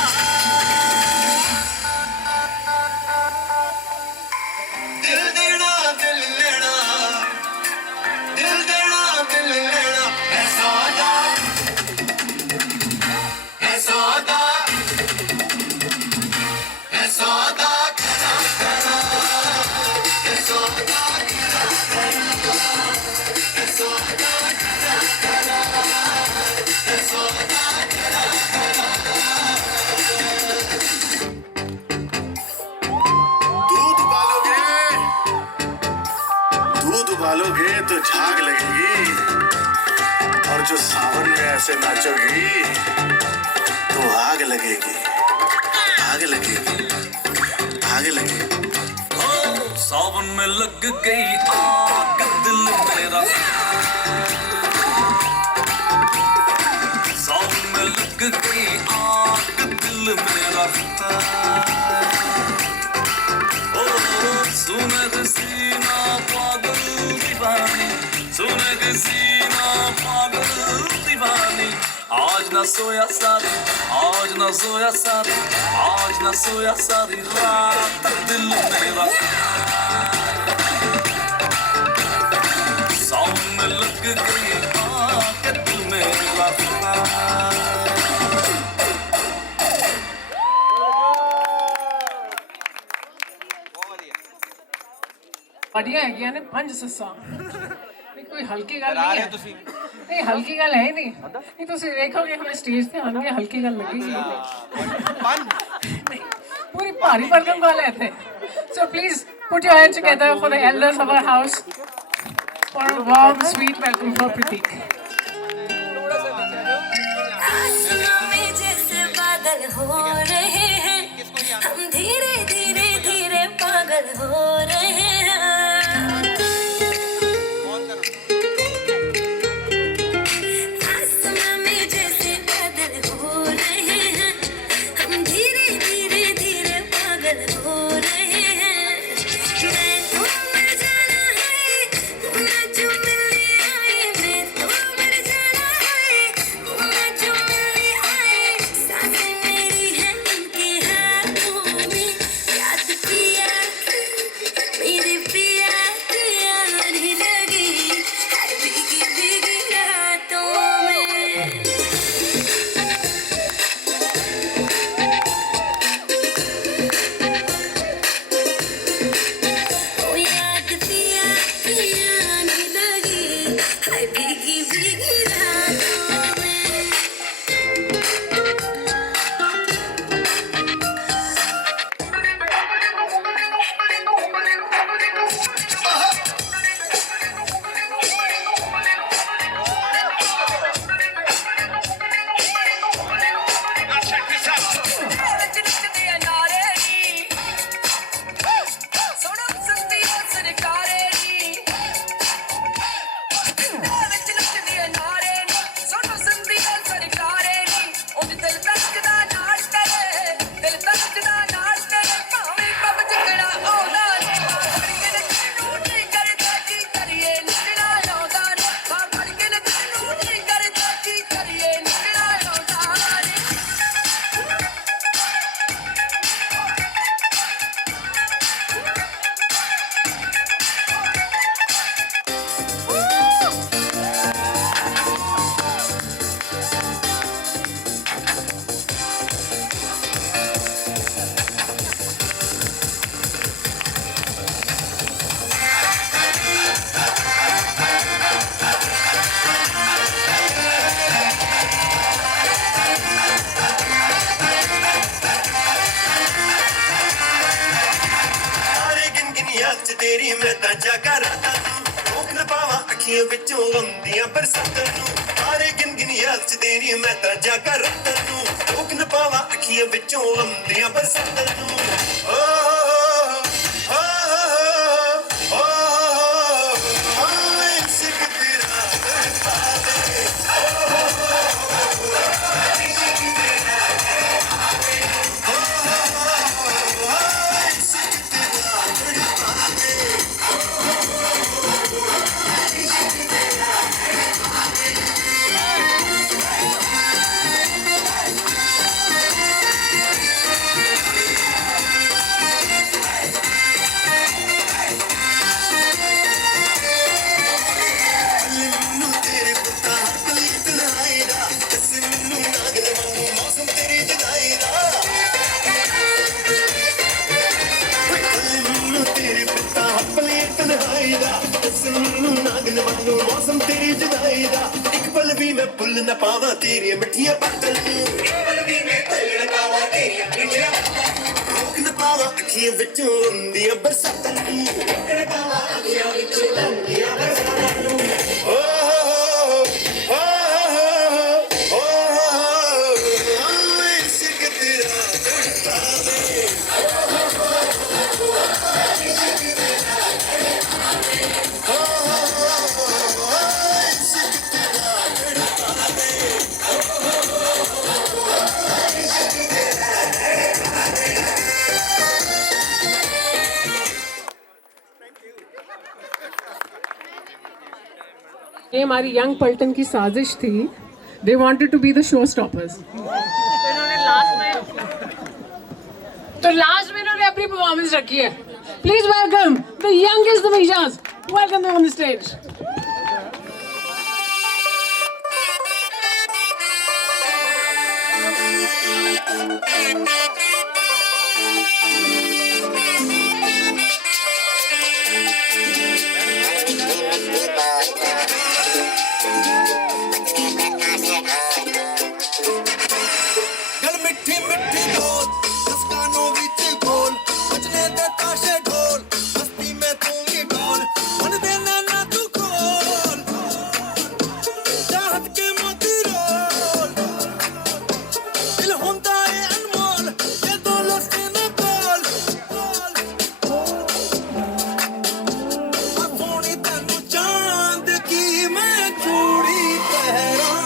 दिल देना दिल लेना दिल देना दिल लेना है सौदा है सौदा है सौदा करा करा है सौदा करा करा है सौदा करा करा दूध उबालोगे तो झाग लगेगी और जो सावन में ऐसे नाचोगी तो आग लगेगी आग लगेगी आग लगेगी सावन में लग गई आग दिल मेरा, सावन में लग गई आग दिल मेरा। ओ सुनग सीना पागल दीवानी, सुनग सीना पागल दीवानी। आज ना सोया सारी, आज ना सोया सारी, आज ना सोया सारी रात दिल मेरा। सावन में लग गई आग दिल मेरा। बढ़िया है ने 5 सस्सा नहीं कोई हल्की गल नहीं है नहीं हल्की गल है नहीं नहीं तुसी देखोगे हमें स्टेज पे आने हल्की गल लगेगी पूरी भारी भरकम गल है थे so please put your hands together for the elders of our house for a warm sweet welcome for Prateek आसमां में जैसे बादल हो रहे हैं हम धीरे धीरे धीरे पागल हो रहे हैं तेरी मैं ताजा कर न पावा अखियां विचों लंदियां बरसातां नू सारे गिन गिन याद च तेरी मैं ताजा कर न पावा अखियां विचों लंदियां बरसातां नू ओ मौसम तेरी जुदाई दा एक पल भी मैं भुल न पावा तेरी मिठियां बातां एक पल भी मैं भुल न पावा तेरी मिठियां रोक न पावा अखियां विचों लंदियां बरसातां रोक न पावा अखियां विचों लंदियां बरसातां ओ इश्क तेरा ये हमारी यंग पल्टन की साजिश थी. They wanted to be the show stoppers. इन्होंने लास्ट में इन्होंने अपनी परफॉर्मेंस रखी है. Please welcome the youngest Damishas. Welcome them on the stage. गल मिठी मिठी बोल दस कानों विच बोल बजने दे ताशे ढोल मस्ती में तू ही ढोल मन देना ना तू खोल चाहत के मोती रोल दिल होंदा है अनमोल ये दौलत से न बोल आ सोनी तैनू चांद की मैं चूड़ी पहरावां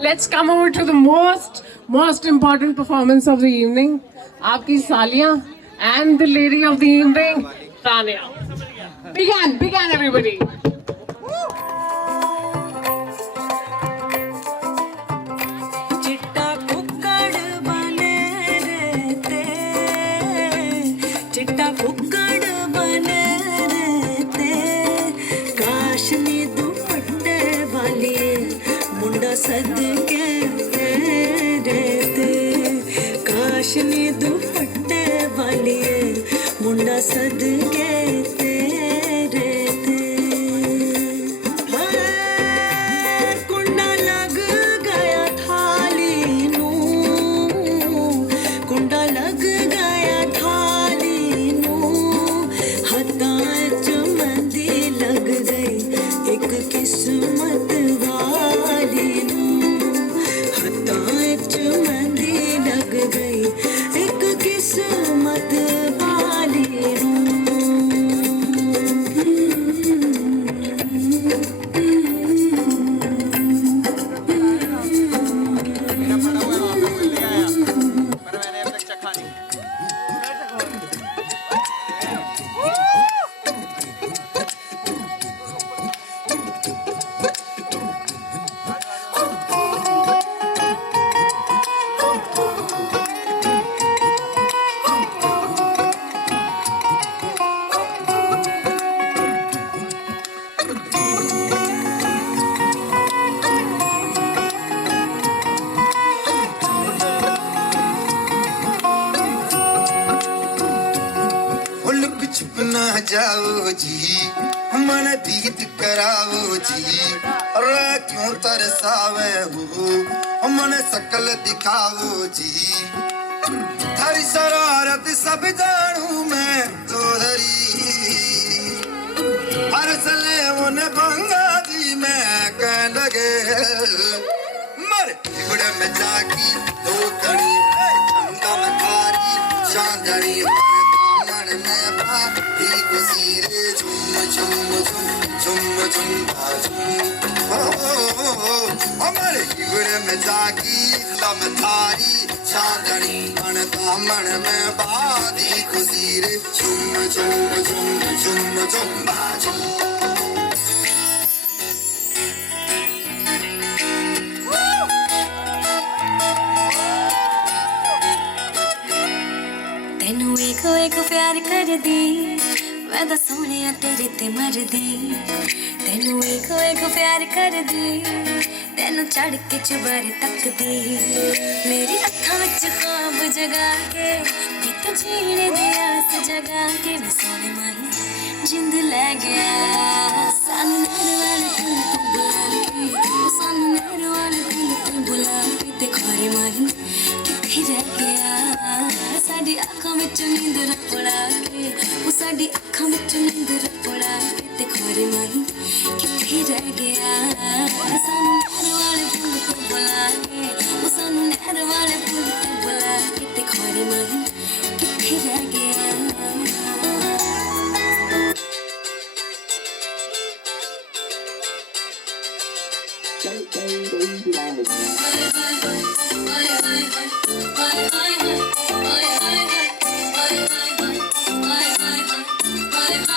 Let's come over to the most important performance of the evening. आपकी सालियां and the lady of the evening, Tanya. Begin everybody. चिट्टा कुक्कड़ बने रहते, चिट्टा कुक्कड़ बने रहते, काश नी दुपट्टे वाली मुंडा सदके रहते, काश नी दुपट्टे वाली मुंडा सदके किस्मत वाली हतां च मेहंदी लग गई, एक किस्मत वाली जाओ जी मन दीद कराओ जी, रे क्यों तरसावे हो मन सकल दिखाओ जी, थारी शरारत सब जानू मैं चौधरी, हर सले उन्हें भंगा जी मैं कह लगे मर गुड़ में जागी दो कड़ी गंगा में थारी चांदनी हमारे गिगड़ में जागी लम थारी चांदनी मन दामन में बादी खुशी रे झुम झुम झुम झुम झुम बाजू प्यार कर दी मैं तो सोनिया तेरे ते मर दी तेनू एक प्यार कर दी तेनू चढ़ के चुबारे तक दी मेरी अखां विच ख्वाब जगा के बित जीने दी आस जगा के मैं सोने माही जिंद ले गया सानू नैर वाले पुल तू बुला के सानू नैर वाले पुल तू बुला के ते खोरे माही किथे रह गया साडी अखां विच नींद रपड़ा के वो साडी अखां विच नींद रपड़ा के ते खोरे माही किथे रह गया सानू नैर वाले पुल तू बुला के वो सानू नैर वाले पुल तू बुला के ते खोरे माही किथे रह गया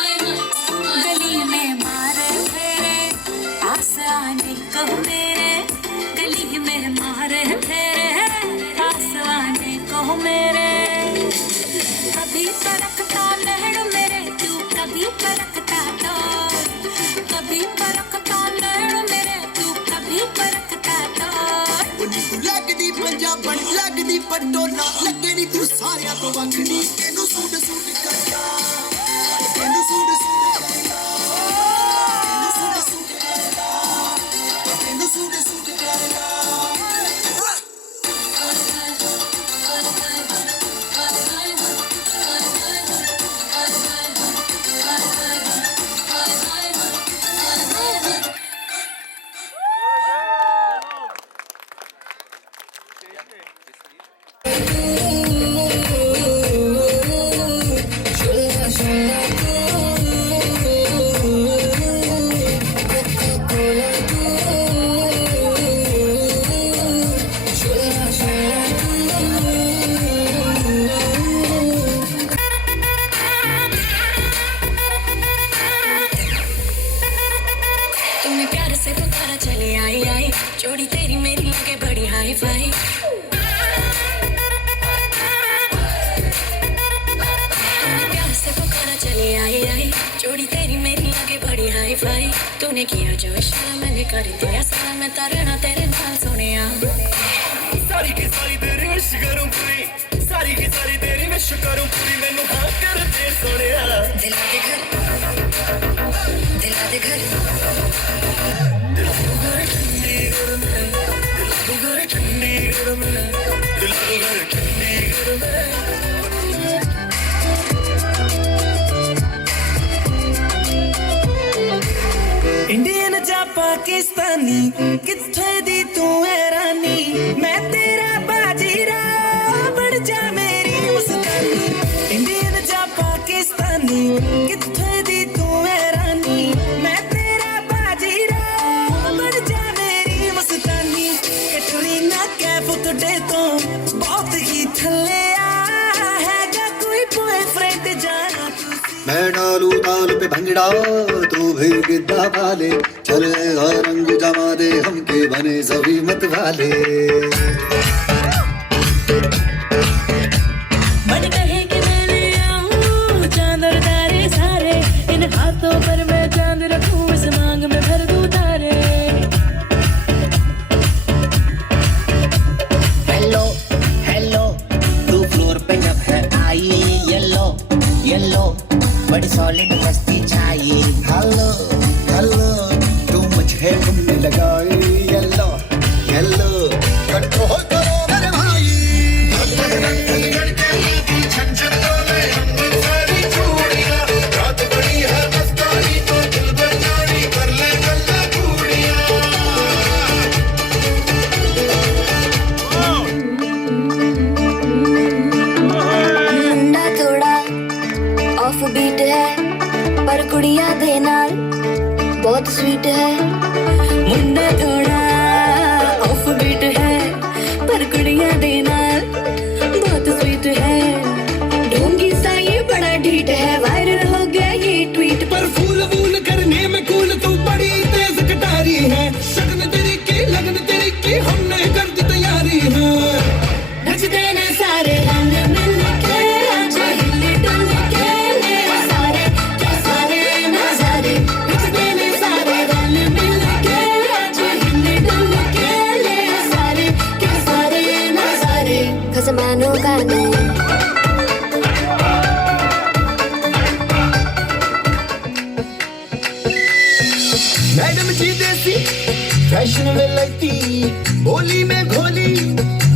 गली में मारे फेरे पास आने को मेरे गली में मारे फेरे पास आने को मेरे कभी परखता लहड़ मेरे तू कभी परखता तो कभी परखता लहड़ मेरे तू कभी परखता तो लगदी पंजाबण लगदी पटोला लगे नी तू सारिया तो वखनी तेनू सूट सूट करदा तेनू सूट सूट करदा तेनू सूट सूट करदा तेनू सूट सूट करदा तुमने प्यार से पुकारा चले आई आई जोड़ी तेरी मेरी लगे बड़ी हाई फाई तुमने प्यार से पुकारा चले आई आई जोड़ी तेरी मेरी लगे बड़ी हाई फाई तूने किया जो इशारा मैंने कर दिया सारा मैं तारना तेरे नाल सोनिया सारी की सारी तेरी विश करूं पूरी सारी की सारी तेरी विश करूं पूरी मैनू हाँ कर दे सोनिया दिला दे घर दिला दे घर दिल को घर ठंडी गरम है दिल को घर ठंडी गरम है दिल को घर ठंडी गरम है इंडियन जा पाकिस्तानी किथे दी तू है रानी मैं तेरा बाजीरा बन जा मेरी मुस्तानी इंडियन जा पाकिस्तानी किथे दी तू है रानी मैं तेरा बाजीरा बन जा मेरी मुस्तानी कैटरीना कैफ तुडे तो बहुत ही थल्ले हैगा कोई बॉयफ्रेंड जाना मैं डालू ताल पे भंगड़ा तू भी गिद्दा वाले चले रंग जमा दे हमके बने सभी मत वाले मन कहे कि मैं ले आऊं चांद और तारे सारे इन हाथों पर मैं चांद रखूं इस मांग में भर दूं तारे हेलो हेलो तू फ्लोर पे जब है आई येलो येलो बड़ी सॉलिड मस्ती छाई हेलो हेलो तू मुझे घूमने लगाए येलो येलो कंट्रोल करो मेरे भाई मुंडा थोड़ा ऑफ बीट है पर कुड़ियां दे नाल बहुत स्वीट है मुंडा थोड़ा ऑफ बीट है पर कुड़ियां दे नाल बहुत स्वीट है ढोंगी सा ये बड़ा ढीठ है वायरल हो गया ये ट्वीट पर फूल वूल करने में कूल तू बड़ी तेज कटारी है शगन तेरी की लगन तेरी की हमने कर दी तैयारी है नच देना सारे रंग मिल के आज हिल डुल के देसी देसी फैशन में लगती, बोली में घोली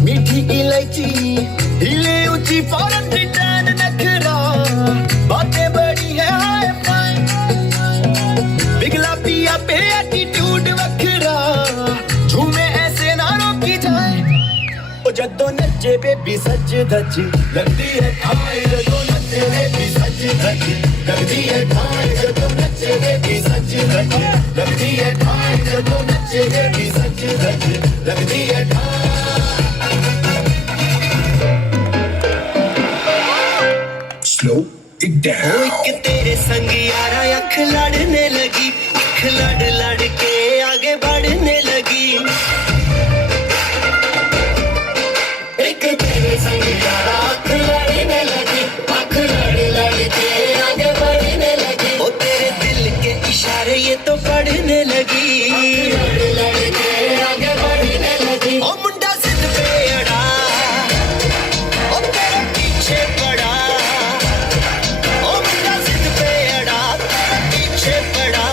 मीठी इलायची, हिले ऊंची फॉरेन रिटर्न नखरा, बातें बड़ी है हाय फाय, बिगला पिया पे एटीट्यूड वखरा, झूमे ऐसे ना रोकी जाए। ओ जदों नचे बेबी सच धज लगदी है ठाई, जदों नचे बेबी सच धज लगदी है ठाई, जदों नचे बेबी सच धज लगदी है ठाई, जदों नचे बेबी सच धज लगदी है ठाई। Slow it down. ओ एक तेरे संग यारा अख लड़ने लगी, अख लड़ लड़ के आगे बढ़ने लगी। एक तेरे संग यारा अख लड़ने लगी, अख लड़ लड़ के आगे बढ़ने लगी। ओ तेरे दिल के इशारे ये तो पढ़ने लगी, लड़ लड़ के आगे बढ़ने लगी। ओ मुंडा जिद पे अड़ा, ओ तेरे पीछे पड़ा, ओ मुंडा जिद पे अड़ा, तेरे पीछे पड़ा,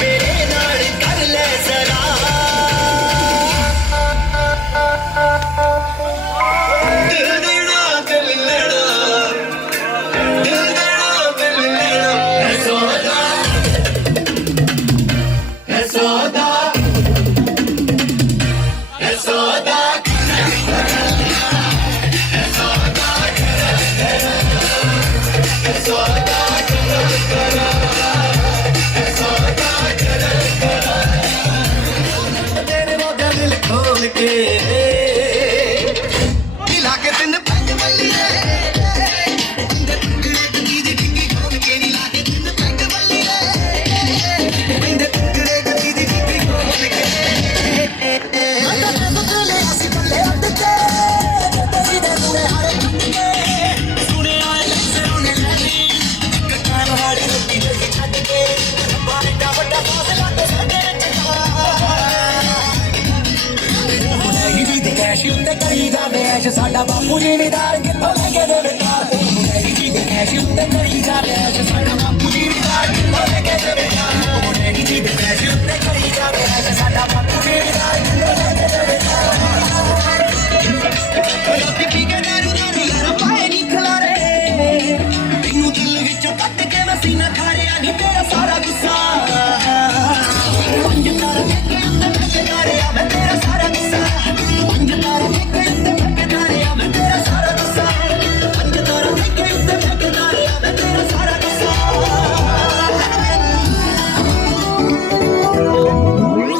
मेरे नाल कर ले जरा। दिल देना दिल लेना, दिल देना दिल लेना, है सौदा, है सौदा, है सौदा, है सौदा, है सौदा, तेरे मोटा दिल खोल के दिला के तिन पंग बल्लिए, इंदे टुकड़े गद्दी दी डिंगी खोल के दिला के तिन पंग बल्लिए, इंदे टुकड़े गद्दी दी डिंगी खोल के। अंदर तो चले आसी पल्ले अटके, तेरी दे तूने हारे खंडके, सुने आए लफ्ज़ रोने लगी, कटान वाली रोटी दे छड़ के, बारे दा बड़ा फासला तो साडे चका। कैश उत्ते करी जावे ऐश, साडा बापू जिमीदार कित्थों लैके देवे तार। डैडी जी दे कैश उत्ते करी जावे ऐश, साडा बापू जिमीदार कित्थों लैके देवे तार। डैडी जी दे कैश उत्ते करी जावे ऐश, साडा बापू जिमीदार कित्थों लैके देवे तार। लोकी पी के दारू दारू यारा पाए नी खलारे, तैनू दिल विचों कट के मैं सीना खारिया नी तेरा सारा गुस्सा। पंज तारा के उत्ते महके तारे आ मैं तेरा सारा गुस्सा, पंज तारा के उत्ते महके तारे आ मैं तेरा सारा गुस्सा, पंज तारा के उत्ते महके तारे आ मैं तेरा सारा गुस्सा।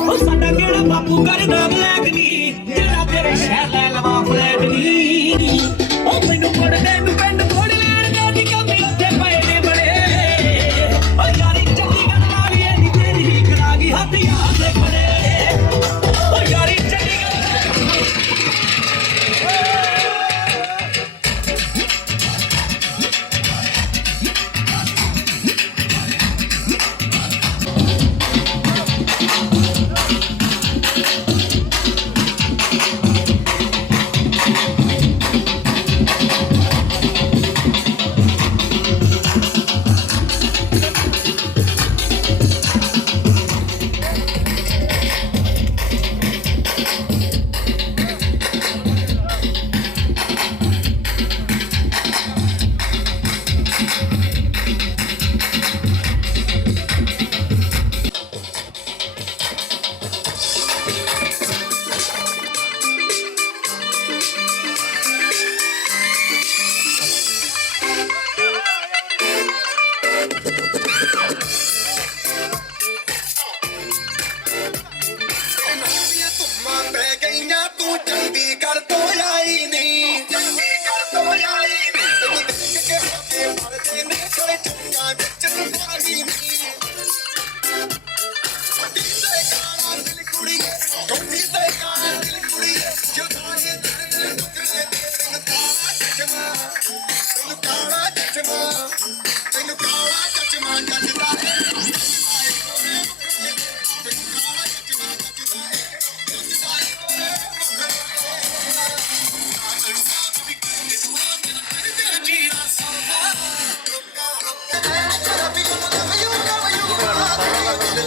ओ साडा केड़ा बापू करदा ब्लैक नी, जेड़ा तेरे शहर लै लवां फ्लैट नी। ओ मैनू पढ़दे नू पिंड थोड़ी लैण दे दी कमी उत्ते पए ने बड़े। ओ यारी चंडीगढ़ नाल ये नी तेरी ही करा गई हत्थ यार दे खड़े। ओ यारी चंडीगढ़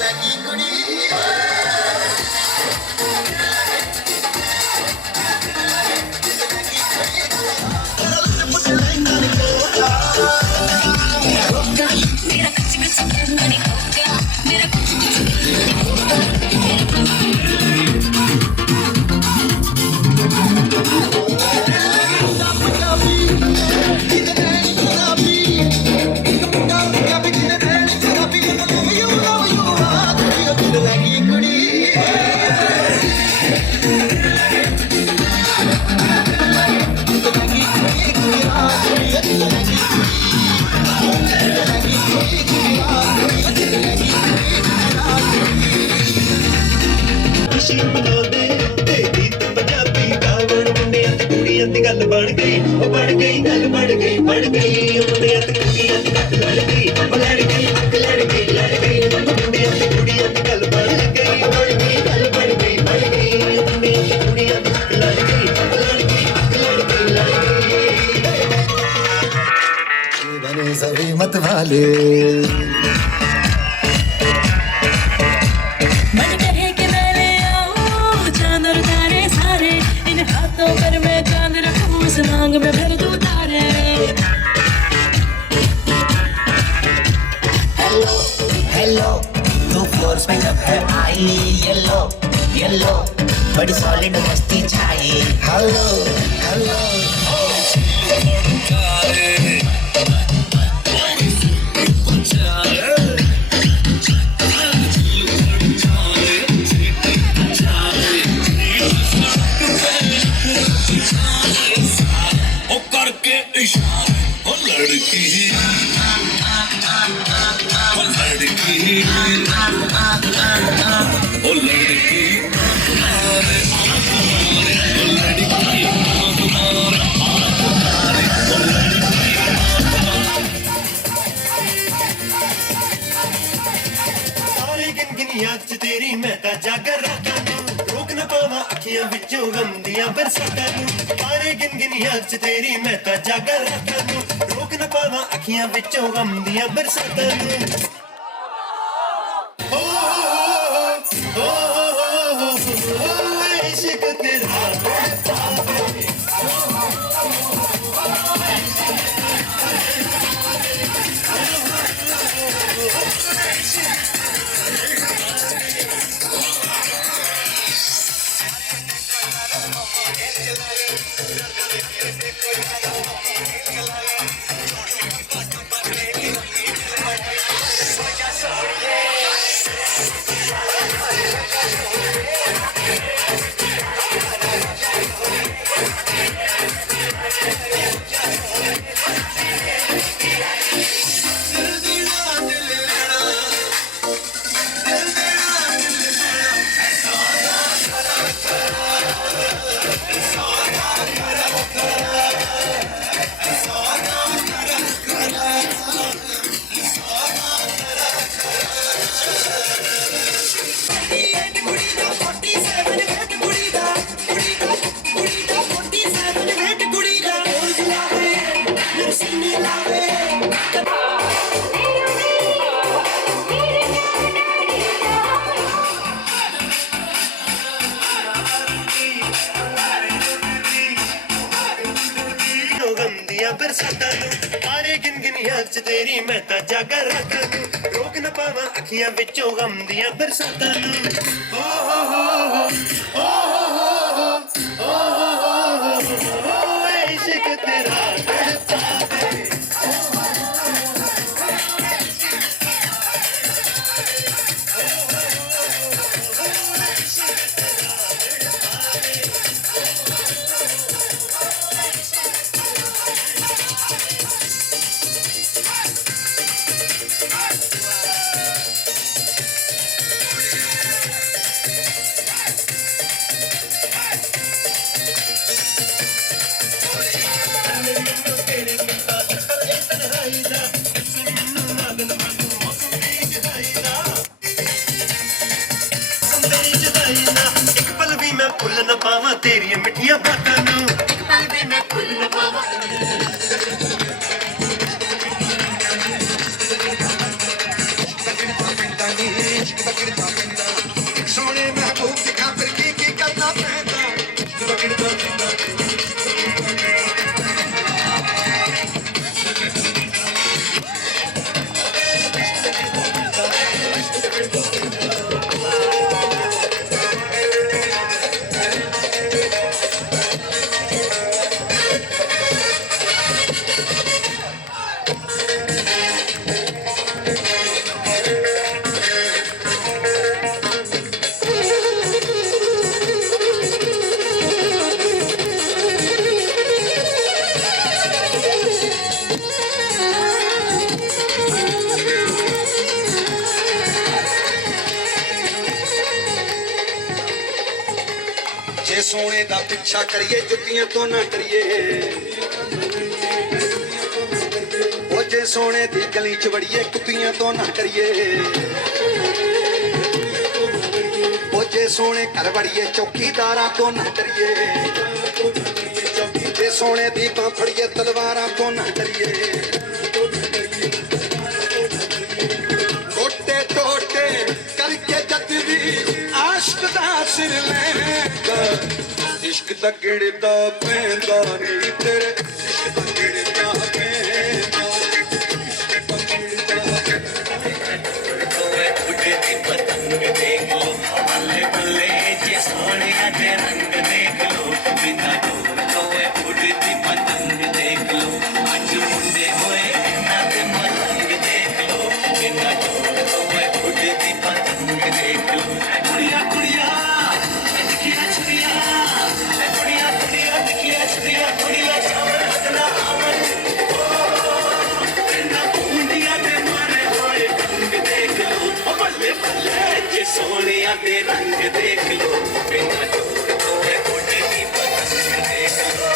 लगी कुड़ी ਖੁਸ਼ੀ ਮਨਾਉਂਦੇ ਤੇ ਗੀਤ ਪੰਜਾਬੀ ਗਾਵਣ ਮੁੰਡਿਆਂ ਤੇ ਕੁੜੀਆਂ ਦੀ ਗੱਲ ਬਣ ਗਈ ਉਹ ਬਣ ਗਈ ਗੱਲ ਬਣ ਗਈ ਮੁੰਡਿਆਂ ਤੇ ਕੁੜੀਆਂ ਦੀ ਗੱਲ ਲੜ ਗਈ ਉਹ ਲੜ ਗਈ ਅੱਗ ਲੜ ਗਈ ਮੁੰਡਿਆਂ ਤੇ ਕੁੜੀਆਂ ਦੀ ਗੱਲ ਬਣ ਗਈ ਗੱਲ ਬਣ ਗਈ ਮੁੰਡਿਆਂ ਤੇ ਕੁੜੀਆਂ ਦੀ ਗੱਲ ਲੜ ਗਈ ਉਹ ਲੜ ਗਈ ਅੱਗ ਲੜ ਗਈ बने सभी मत वाले मन कहे कि मैं ले आऊं चांद और तारे सारे इन हाथों पर मैं चांद रखूं उस मांग में भर दूं तारे हेलो हेलो तू फ्लोर पे जब है आई येलो येलो बड़ी सॉलिड मस्ती छाई हेलो हेलो करके इशारा ओ लड़की ओ लड़की ओ लड़की ਸਾਰੇ ਗਿਣਗਿਣੀਆਂ ਚ ਤੇਰੀ ਮੈਂ ਤਾਂ ਜਾਗਰ ਰੱਖਾਂ ਰੋਕ ਨਾ ਪਾਵਾਂ ਅੱਖੀਆਂ ਵਿੱਚੋਂ ਗਮ ਦੀਆਂ ਬਰਸਾਤਾਂ ਨੂੰ ਸਾਰੇ ਗਿਣਗਿਣੀਆਂ ਚ ਤੇਰੀ ਮੈਂ ਤਾਂ ਜਾਗਰ ਰੱਖਾਂ ਰੋਕ ਨਾ ਪਾਵਾਂ ਅੱਖੀਆਂ ਵਿੱਚੋਂ ਗਮ ਦੀਆਂ ਬਰਸਾਤਾਂ ਨੂੰ ਓ ਇਸ਼ਕ ਤੇਰਾ ਬਰਸਾਤਾਂ ਨੂੰ ਸਾਰੇ ਗਿਣਗਿਣੀਆਂ ਚ ਤੇਰੀ ਮੈਂ ਤਾਂ ਜਾਗਰ ਰੱਖਾਂ ਰੋਕ ਨਾ ਪਾਵਾਂ ਅੱਖੀਆਂ ਵਿੱਚੋਂ ਗਮ ਦੀਆਂ ਬਰਸਾਤਾਂ ਨੂੰ ਓ ਹੋ ਇਸ਼ਕ ਤੇਰਾ ਭੁੱਲ ਨਾ ਪਾਵਾਂ ਤੇਰੀਆਂ ਮਿੱਠੀਆਂ ਬਾਤਾਂ ਨੂੰ ਇੱਕ ਪਲ ਵੀ ਮੈਂ ਭੁੱਲ ਨਾ ਪਾਵਾਂ ਸੋਹਣੇ ਮਹਿਬੂਬ ਦੀ ਖਾਤਰ ਕੀ ਕਰਨਾ ਪੈਂਦਾ ਜੇ ਸੋਹਣੇ ਦਾ ਪਿੱਛਾ ਕਰੀਏ ਜੁੱਤੀਆਂ ਤੋਂ ਨਾ ਡਰੀਏ ਉਹ ਜੇ ਸੋਹਣੇ ਦੀ ਗਲੀ ਚ ਵੜੀਏ ਕੁੱਤੀਆਂ ਤੋਂ ਨਾ ਡਰੀਏ ਉਹ ਜੇ ਸੋਹਣੇ ਘਰ ਵੜੀਏ ਚੌਕੀਦਾਰਾਂ ਤੋਂ ਨਾ ਡਰੀਏ ਜੇ ਸੋਹਣੇ ਦੀ ਬਾਂਹ ਫੜੀਏ ਤਲਵਾਰਾਂ ਤੋਂ ਨਾ ਡਰੀਏ ਟੋਟੇ ਟੋਟੇ ਕਰਕੇ ਜੱਟ ਵੀ ਆਸ਼ਕ ਦਾ ਸਿਰ ਲੈਂਦਾ ਇਸ਼ਕ ਦਾ ਗਿੜਦਾ ਪੈਂਦਾ ਨਹੀਂ ਤੇਰੇ ਇਸ਼ਕ ਦਾ ਗਿੜਦਾ ਪੈਂਦਾ ਇਸ਼ਕ ਦਾ ਗਿੜਦਾ उड़े दी पतंग देख लो बल्ले बल्ले जे सोनिया दे रंग देख लो बिना डोर कोए उड़ती पतंग देख लो अज मुंडे होए इन्ना ते मलंग देख लो बिना डोर कोए उड़ती पतंग देख लो कुड़िया कुड़िया दिखिया छुड़िया कुड़िया कुड़िया दिखिया छुड़िया कुड़िया शावर बदला आवन बिना कुंडिया दे मारे होए रंग देख लो बल्ले बल्ले जे सोनिया दे रंग देख लो बिना डोर कोए उड़ती पतंग देख लो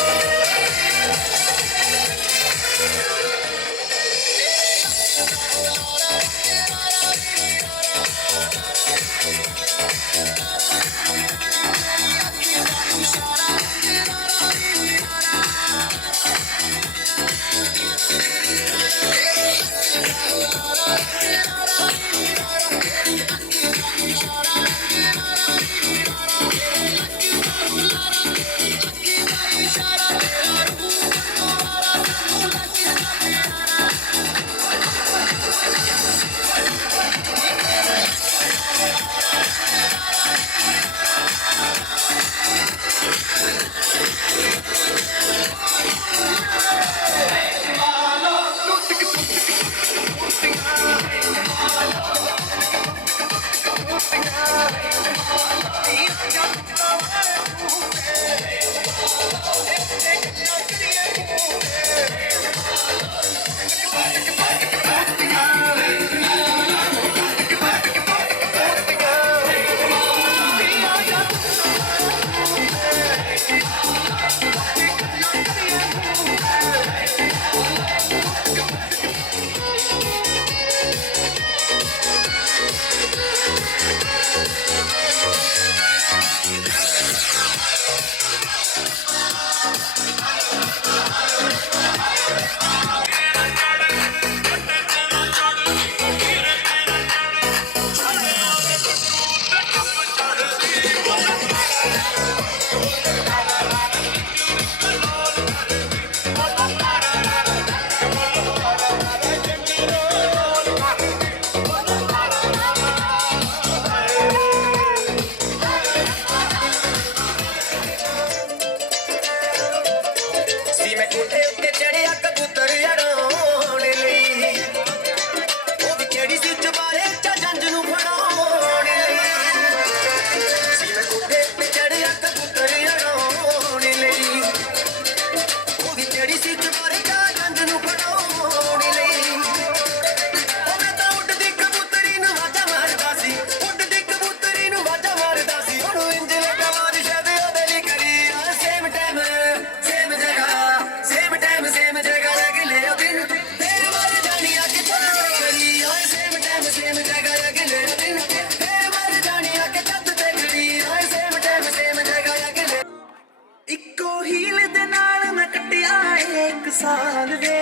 ਸਾਲ ਵੇ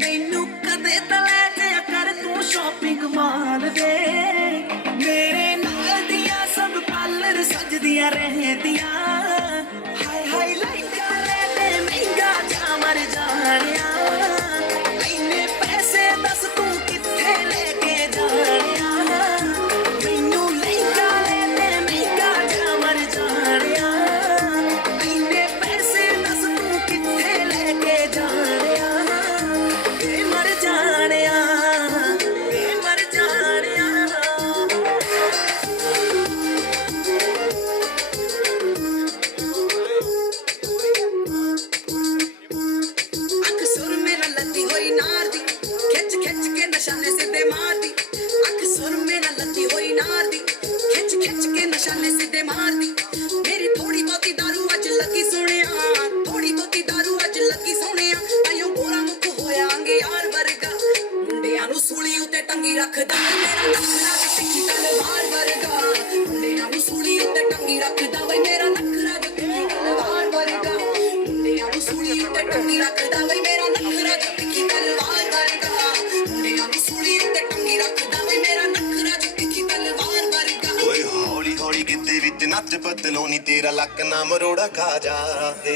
ਮੈਨੂੰ ਕਦੇ ਤਾਂ ਲੈ ਕੇ ਕਰ ਤੂੰ ਸ਼ਾਪਿੰਗ ਮਾਲ ਵੇ ਮੇਰੇ ਨਾਲ ਦੀਆਂ ਸਭ ਪਾਰਲਰ ਸਜਦੀਆਂ ਰਹਿੰਦੀਆਂ ਹਾਈ ਹਾਈ ਲਾਈਟਾਂ ਲੈ ਤੇ ਮਹਿੰਗਾ ਜਾ ਮਰ ਜਾਣਿਆ ਇੰਨੇ ਪੈਸੇ ਦੱਸ ਤੂੰ ਕਿੱਥੇ ਲੈ ਕੇ ਜਾਣਿਆ ਮੈਨੂੰ ਲਹਿੰਗਾ ਲੈ ਤੇ ਮਹਿੰਗਾ ਜਾ ਮਰ ਜਾਣਿਆ ਇੰਨੇ ਪੈਸੇ ਦੱਸ ਤੂੰ ਕਿੱਥੇ ਲੈ ਕੇ ਜਾਣਿਆ ਇਹ ਮਰ ਜਾਣਿਆ ਇਹ ਮਰ ਜਾਣਿਆ निशाने सीधे मारदी मेरी थोड़ी बहुती दारू अज लगी सोनिया थोड़ी बहुती दारू अज लगी सोनिया ताइयों गोरा मुख होयांगे यार वर्गा मुंडियां नु सूली उते टंगी रखदा मेरा नखरा ते तिखी तलवार वर्गा मुंडियां नु सूली उते टंगी रखदा वे मेरा नखरा ते तिखी तलवार वर्गा मुंडियां नु सूली उते टंगी रखदा वे मेरा नखरा ते तिखी तलवार वर्गा मुंडियां नु सूली उते टंगी रखदा वे मेरा नखरा ते तिखी तलवार वर्गा ਓਏ ਹੌਲੀ ਹੌਲੀ ਗਿੱਧੇ ਵਿੱਚ ਨੱਚ ਪਤਲੋਨੀ ਤੇਰਾ ਲੱਕ ਨਾ ਮਰੋੜਾ ਖਾ ਜਾਵੇ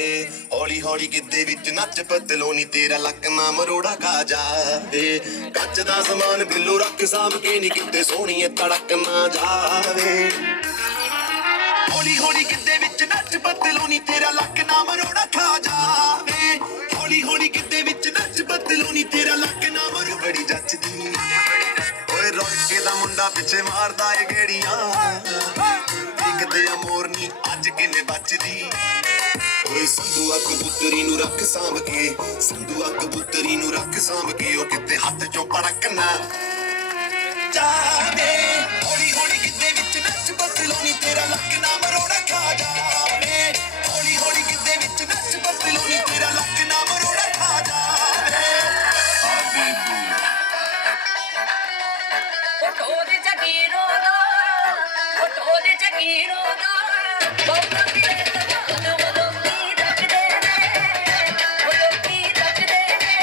ਹੌਲੀ ਹੌਲੀ ਗਿੱਧੇ ਵਿੱਚ ਨੱਚ ਪਤਲੋਨੀ ਤੇਰਾ ਲੱਕ ਨਾ ਮਰੋੜਾ ਖਾ ਜਾਵੇ ਕੱਚ ਦਾ ਸਮਾਨ ਬਿੱਲੂ ਰੱਖ ਸਾਂਭ ਕੇ ਨੀ ਕਿਤੇ ਸੋਹਣੀਏ ਤੜਕ ਨਾ ਜਾਵੇ ਹੌਲੀ ਹੌਲੀ ਗਿੱਧੇ ਵਿੱਚ ਨੱਚ ਪਤਲੋਨੀ ਤੇਰਾ ਲੱਕ ਨਾ ਮਰੋੜਾ ਖਾ ਜਾਵੇ ਹੌਲੀ ਹੌਲੀ ਗਿੱਧੇ ਵਿੱਚ ਨੱਚ ਪਤਲੋਨੀ ਤੇਰਾ ਲੱਕ ਨਾ ਮਰੋ ਬੜੀ ਜੱਚਦੀ ਓਏ ਰੌਣਕੇ ਦਾ ਮੁੰਡਾ ਪਿੱਛੇ ਮਾਰਦਾ ਏ ਗੇੜੀਆਂ ਦਿਖਦੇ ਆ ਮੋਰਨੀ ਅੱਜ ਕਿੰਨੇ ਬਚਦੀ ਓਏ ਸੰਧੂਆ ਕਬੂਤਰੀ ਨੂੰ ਰੱਖ ਸਾਂਭ ਕੇ ਸੰਧੂਆ ਕਬੂਤਰੀ ਨੂੰ ਰੱਖ ਸਾਂਭ ਕੇ ਉਹ ਕਿਤੇ ਹੱਥ ਚੋਂ ਪੜਕ ਨਾ ਜਾਵੇ ਹੌਲੀ ਹੌਲੀ ਗਿੱਧੇ ਵਿੱਚ ਨੱਚ ਬਦਲੋਨੀ ਤੇਰਾ ਲੱਕ ਨਾ ਮਰੋੜਾ ਖਾ ਜਾਵੇ ਹੌਲੀ ਹੌਲੀ ਗਿੱਧੇ ਵਿੱਚ ਨੱਚ ਬਦਲੋਨੀ ਤੇਰਾ ਲੱਕ ਨਾ ਮਰੋੜਾ ਖਾ ਜਾਵੇ ਫੋਟੋ ਦੇ ਜਗੀਰੋ ਦਾ ਫੋਟੋ ਦੇ ਜਗੀਰੋ ਦਾ ਬਹੁਤ ਕਿਲੇ ਤਵਾਨ ਵਲੋਕੀ ਰੱਖਦੇ ਨੇ ਵਲੋਕੀ ਰੱਖਦੇ ਨੇ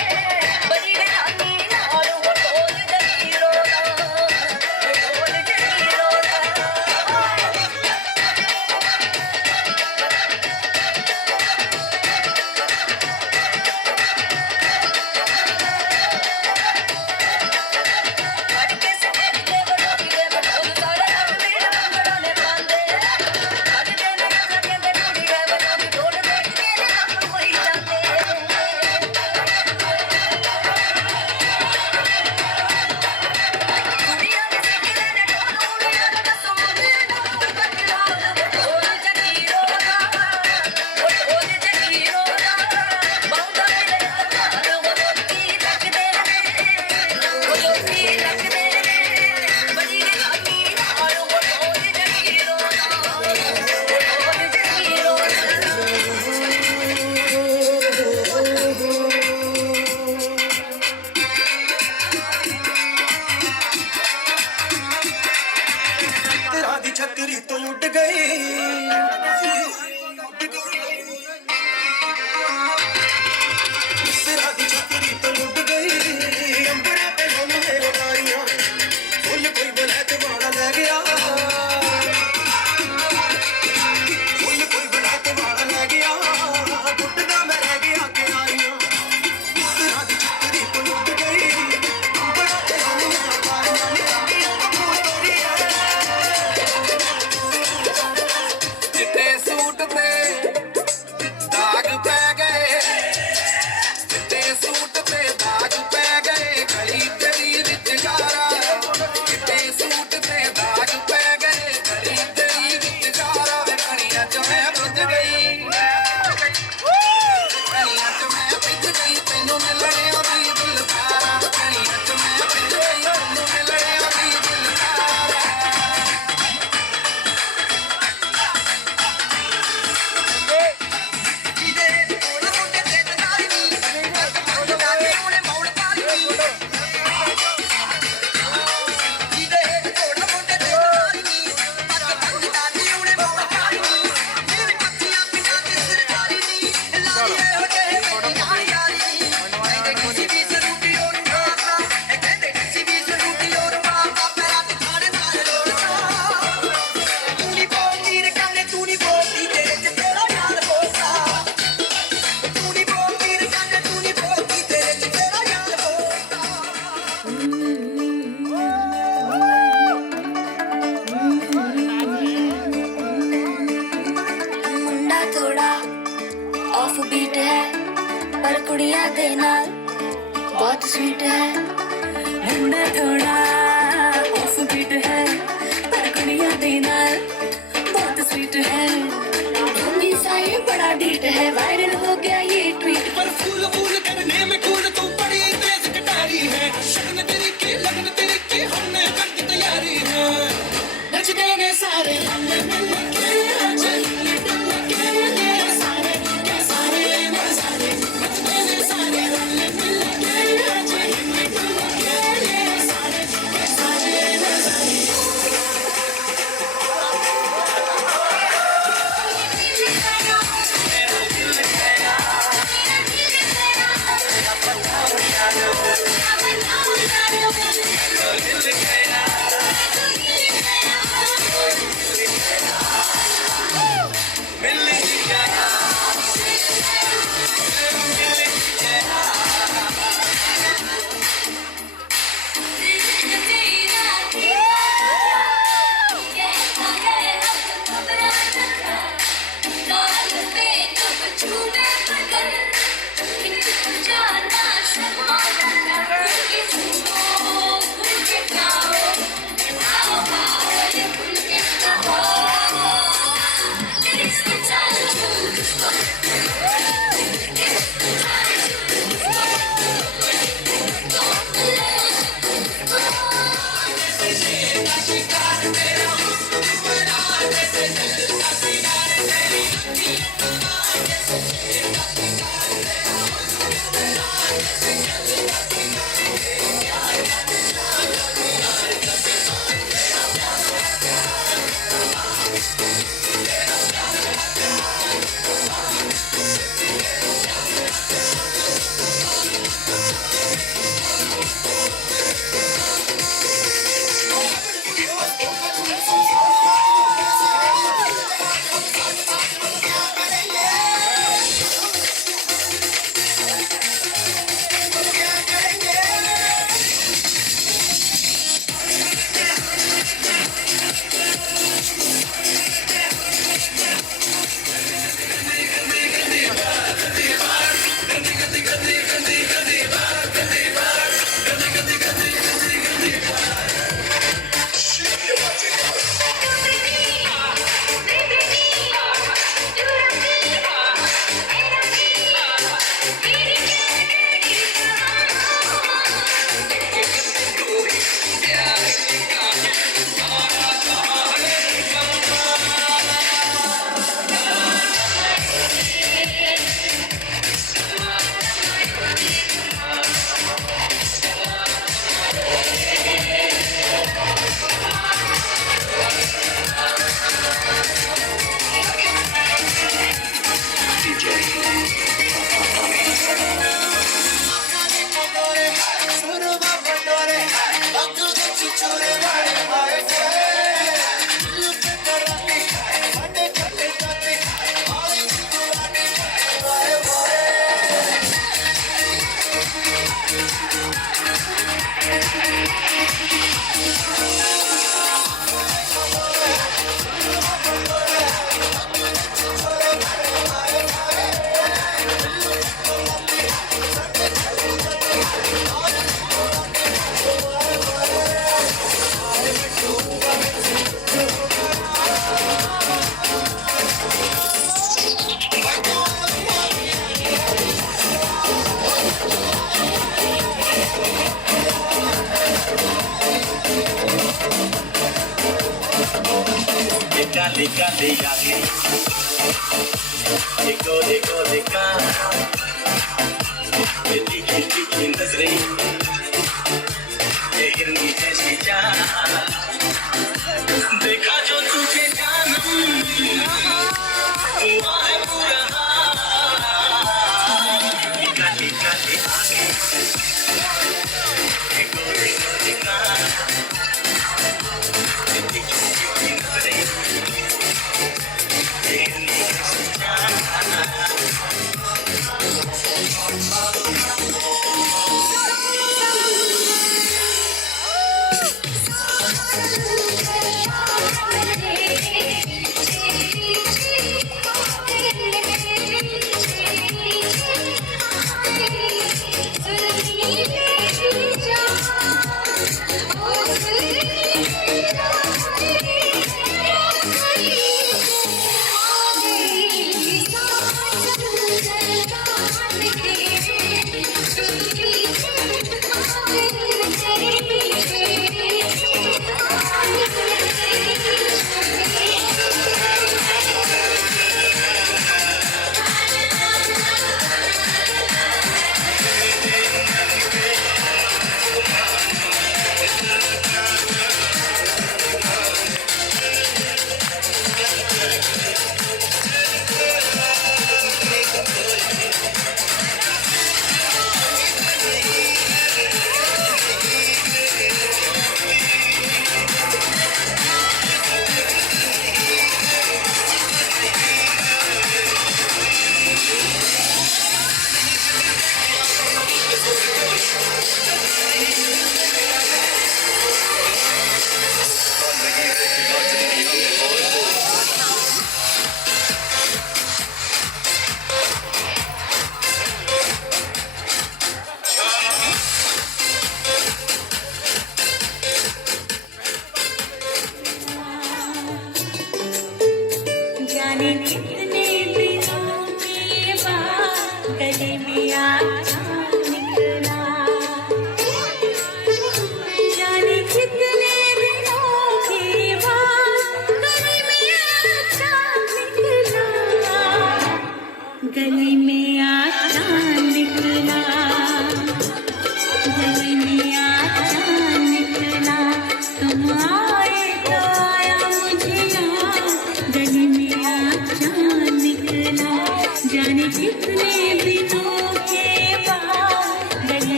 ਬੜੀ ਰਾਨੀ ਨਾਲ ਫੋਟੋ ਦੇ ਜਗੀਰੋ ਦਾ ਫੋਟੋ ਦੇ ਜਗੀਰੋ ਦਾ ਤੇਰਾ ਦੀ ਛਤਰੀ ਤੋਂ ਉੱਡ ਗਈ ਤੇਰਾ ਦੀ ਛਤਰੀ ਤੋਂ ਉੱਡ ਗਈ ਅੰਬਰਾਂ ਤੇ ਹੋਣੇ ਉਡਾਰੀਆਂ ਫੁੱਲ ਕੋਈ ਬਲੈਤ ਵਾਲਾ ਲੈ ਗਿਆ ਫੁੱਲ ਕੋਈ ਬਲੈਤ ਵਾਲਾ ਲੈ ਗਿਆ ਟੁੱਟਦਾ ਮੈਂ ਰਹਿ ਗਿਆ ਕਿਨਾਰੀਆਂ ਤੇਰਾ ਦੀ ਛਤਰੀ ਤੋਂ ਉੱਡ ਗਈ ਅੰਬਰਾਂ ਤੇ ਹੋਣੇ ਉਡਾਰੀਆਂ ਨੀ ਕਬੂਤਰੀਆਂ ਚਿੱਟੇ ਸੂਟ ਤੇ ਦਾਗ ਪੈ ਗਏ ਚਿੱਟੇ ਸੂਟ ਤੇ ਦਾਗ ਪੈ ਗਏ ਗਲੀ ਤੇਰੀ ਵਿੱਚ ਗਾਰਾ ਚਿੱਟੇ ਸੂਟ ਤੇ ਦਾਗ ਪੈ ਗਏ ਗਲੀ ਤੇਰੀ ਵਿੱਚ ਗਾਰਾ ਵੇ ਕਣੀਆਂ ਚ ਮੈਂ ਭਿੱਜ ਗਈ ਕਣੀਆਂ ਚ ਮੈਂ ਭਿੱਜ ਗਈ ਤੈਨੂੰ ਮਿਲਣੇ ਉਹਦੀ ਦਿਲ ਸਾਰਾ ਕਣੀਆਂ ਚ ਮੈਂ ਭਿੱਜ ਗਈ ਤੈਨੂੰ ਮਿਲਣੇ ਉਹਦੀ ਦਿਲ ਸਾਰਾ ਮੁੰਡਾ ਥੋੜਾ ਆਫ ਬੀਟ ਹੈ ਪਰ ਕੁੜੀਆਂ ਦੇ ਨਾਲ ਬਹੁਤ ਸਵੀਟ ਹੈ ਮੁੰਡਾ ਥੋੜਾ ਆਫ ਬੀਟ ਹੈ ਪਰ ਕੁੜੀਆਂ ਦੇ ਨਾਲ ਬਹੁਤ स्वीट है भी साइड बड़ा डीट है वायरल हो गया ये ट्वीट पर फूल फूल करने में कूल तू बड़ी तेज कटारी है शगन तेरी की लगन तेरी की हमने कर दी तैयारी है नच देंगे सारे हमने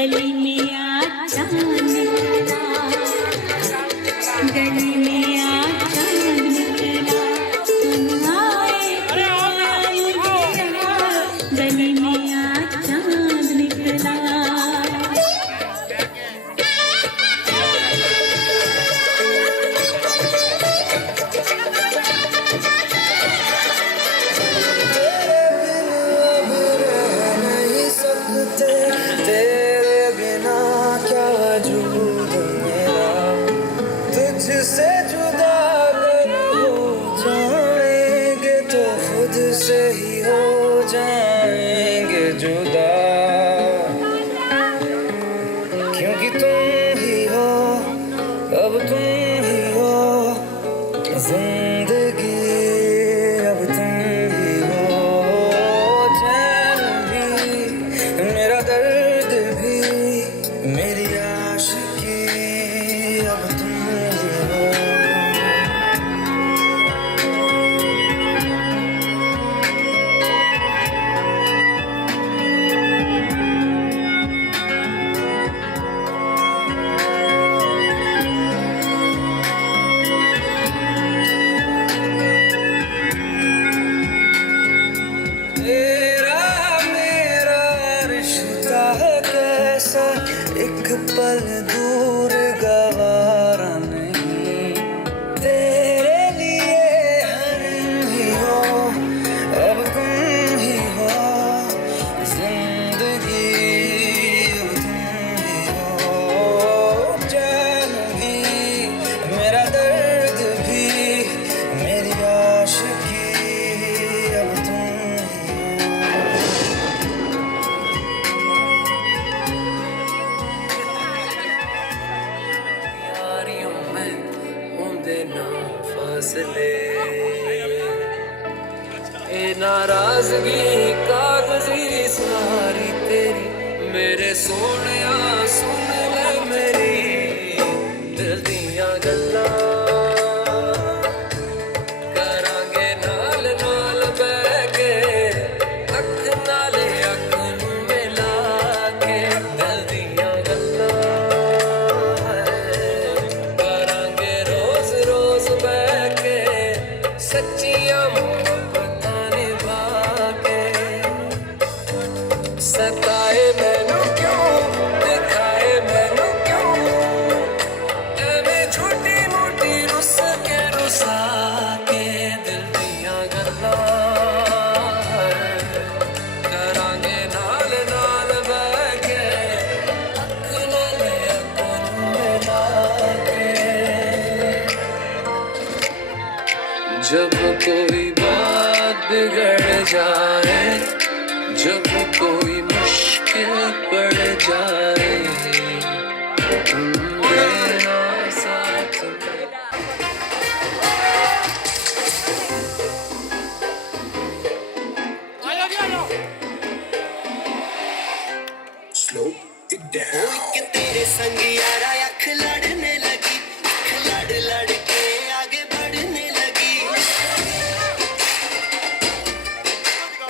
गली में आ चांद निकला, गली में आ चांद निकला, तुम आए गली में आ चांद निकला। तेरे बिना क्या वजूद मेरा, तुझसे जुदा अगर हो जाएंगे तो खुद से ही हो जाएंगे जुदा, क्योंकि तुम ही हो, अब तुम ही हो जिंदगी, अब तुम ही हो चैन भी, मेरा दर्द भी, मेरी आशिकी, अब तुम ही हो। तेरा मेरा रिश्ता है कैसा, एक पल दूर गवारा नहीं, तेरे लिए हम ही हो, अब तुम ही हो जिंदगी, अब तुम ही हो चैन भी, मेरा दर्द भी, मेरी आशिकी, अब तुम ही हो। यारियों में होंदे ना फासले, ए नाराजगी कागजी सारी तेरी, मेरे सोनिया सुन ले मेरी दिल दियां गल्लां, करांगे नाल नाल बैठ के, अख नाले अख नूं मिला के, दिल दियां गल्लां करांगे रोज रोज बैठ के, सच्चियां मोहब्बतां निभा के, सताए मैनू क्यों, दिखाए मैनू क्यों, एवें छोटी मोटी रुस के रुसा के, दिल दियां गल्लां करांगे नाल नाल बैठ के, अख नाले अख नूं मिला के। जब कोई बात बिगड़ जाए, जब कोई मुश्किल पड़ जाए, तुम मेरा साथ मेरा। कि तेरे संग यारा अख लड़ने लगी, अख लड़ लड़ के आगे बढ़ने लगी,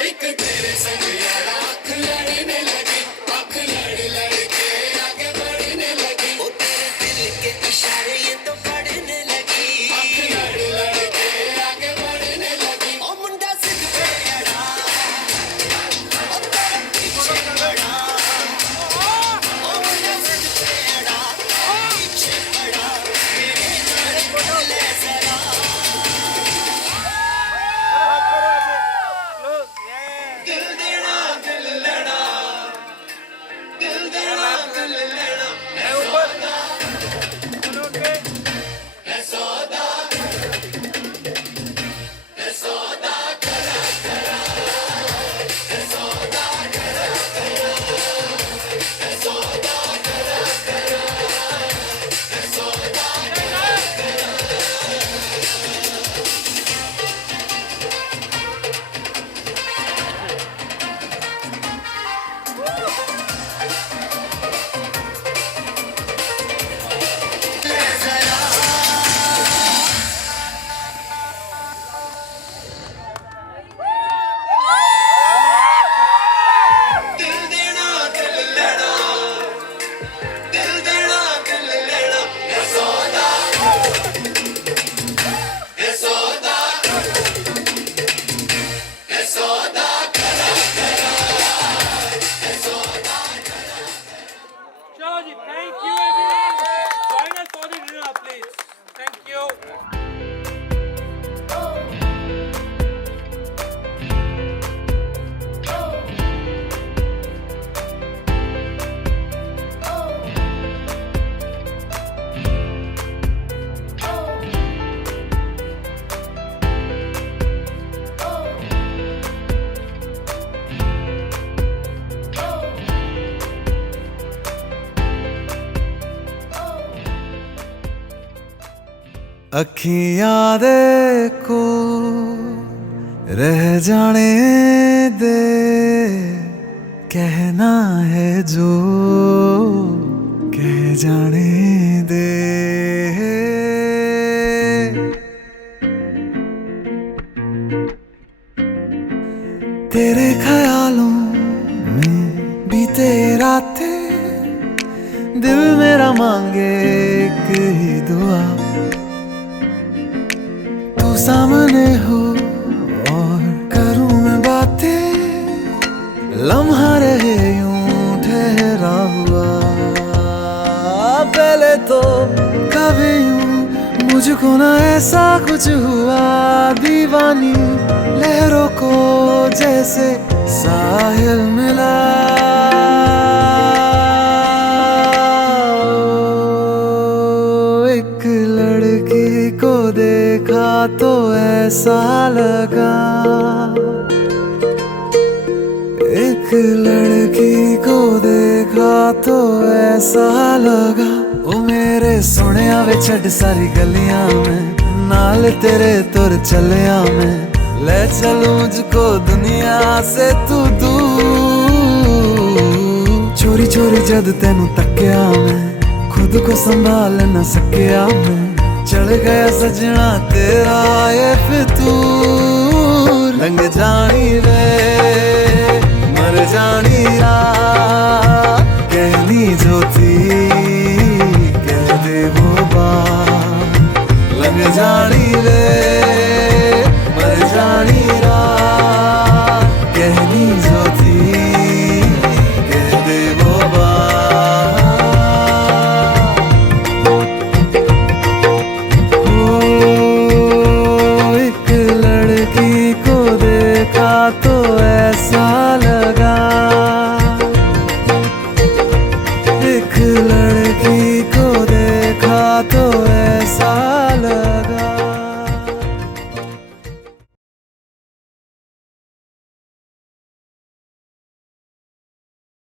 एक तेरे संग यारा अख लड़ने लगी, अख लड़ लड़ के आगे बढ़ने लगी, ओ तेरे दिल के इशारे ये तो पढ़ने लगी, अख लड़ लड़ के आगे बढ़ने लगी, ओ मुंडा सिद्ध पे अड़ा, ओ तेरे पीछे पड़ा, ओ मुंडा सिद्ध पे अड़ा, पीछे पड़ा, मेरे नाल बोले जरा। दिल देना दिल लेना, अखियां देखो रह जाने दे, कहना है जो कह जाने दे। तेरे ख्यालों में बीते रातें, दिल मेरा मांगे एक ही दुआ, तू सामने हो और करूं मैं बातें, लम्हा रहे यूं ठहरा हुआ। पहले तो कभी यूं मुझको ना ऐसा कुछ हुआ, दीवानी लहरों को जैसे साहिल मिला। एक लड़की को देखा तो ऐसा लगा, एक लड़की को देखा तो ऐसा लगा। ओ मेरे सोनिया वे छड़ सारी गलियां में, नाल तेरे तुर चलिया मैं, ले चलूं मुझको दुनिया से तू दूर। चोरी चोरी जद तेनू तकिया मैं, खुद को संभाल न सकिया मैं, चढ़ गया सजना तेरा ये फितूर। रंग जानी रे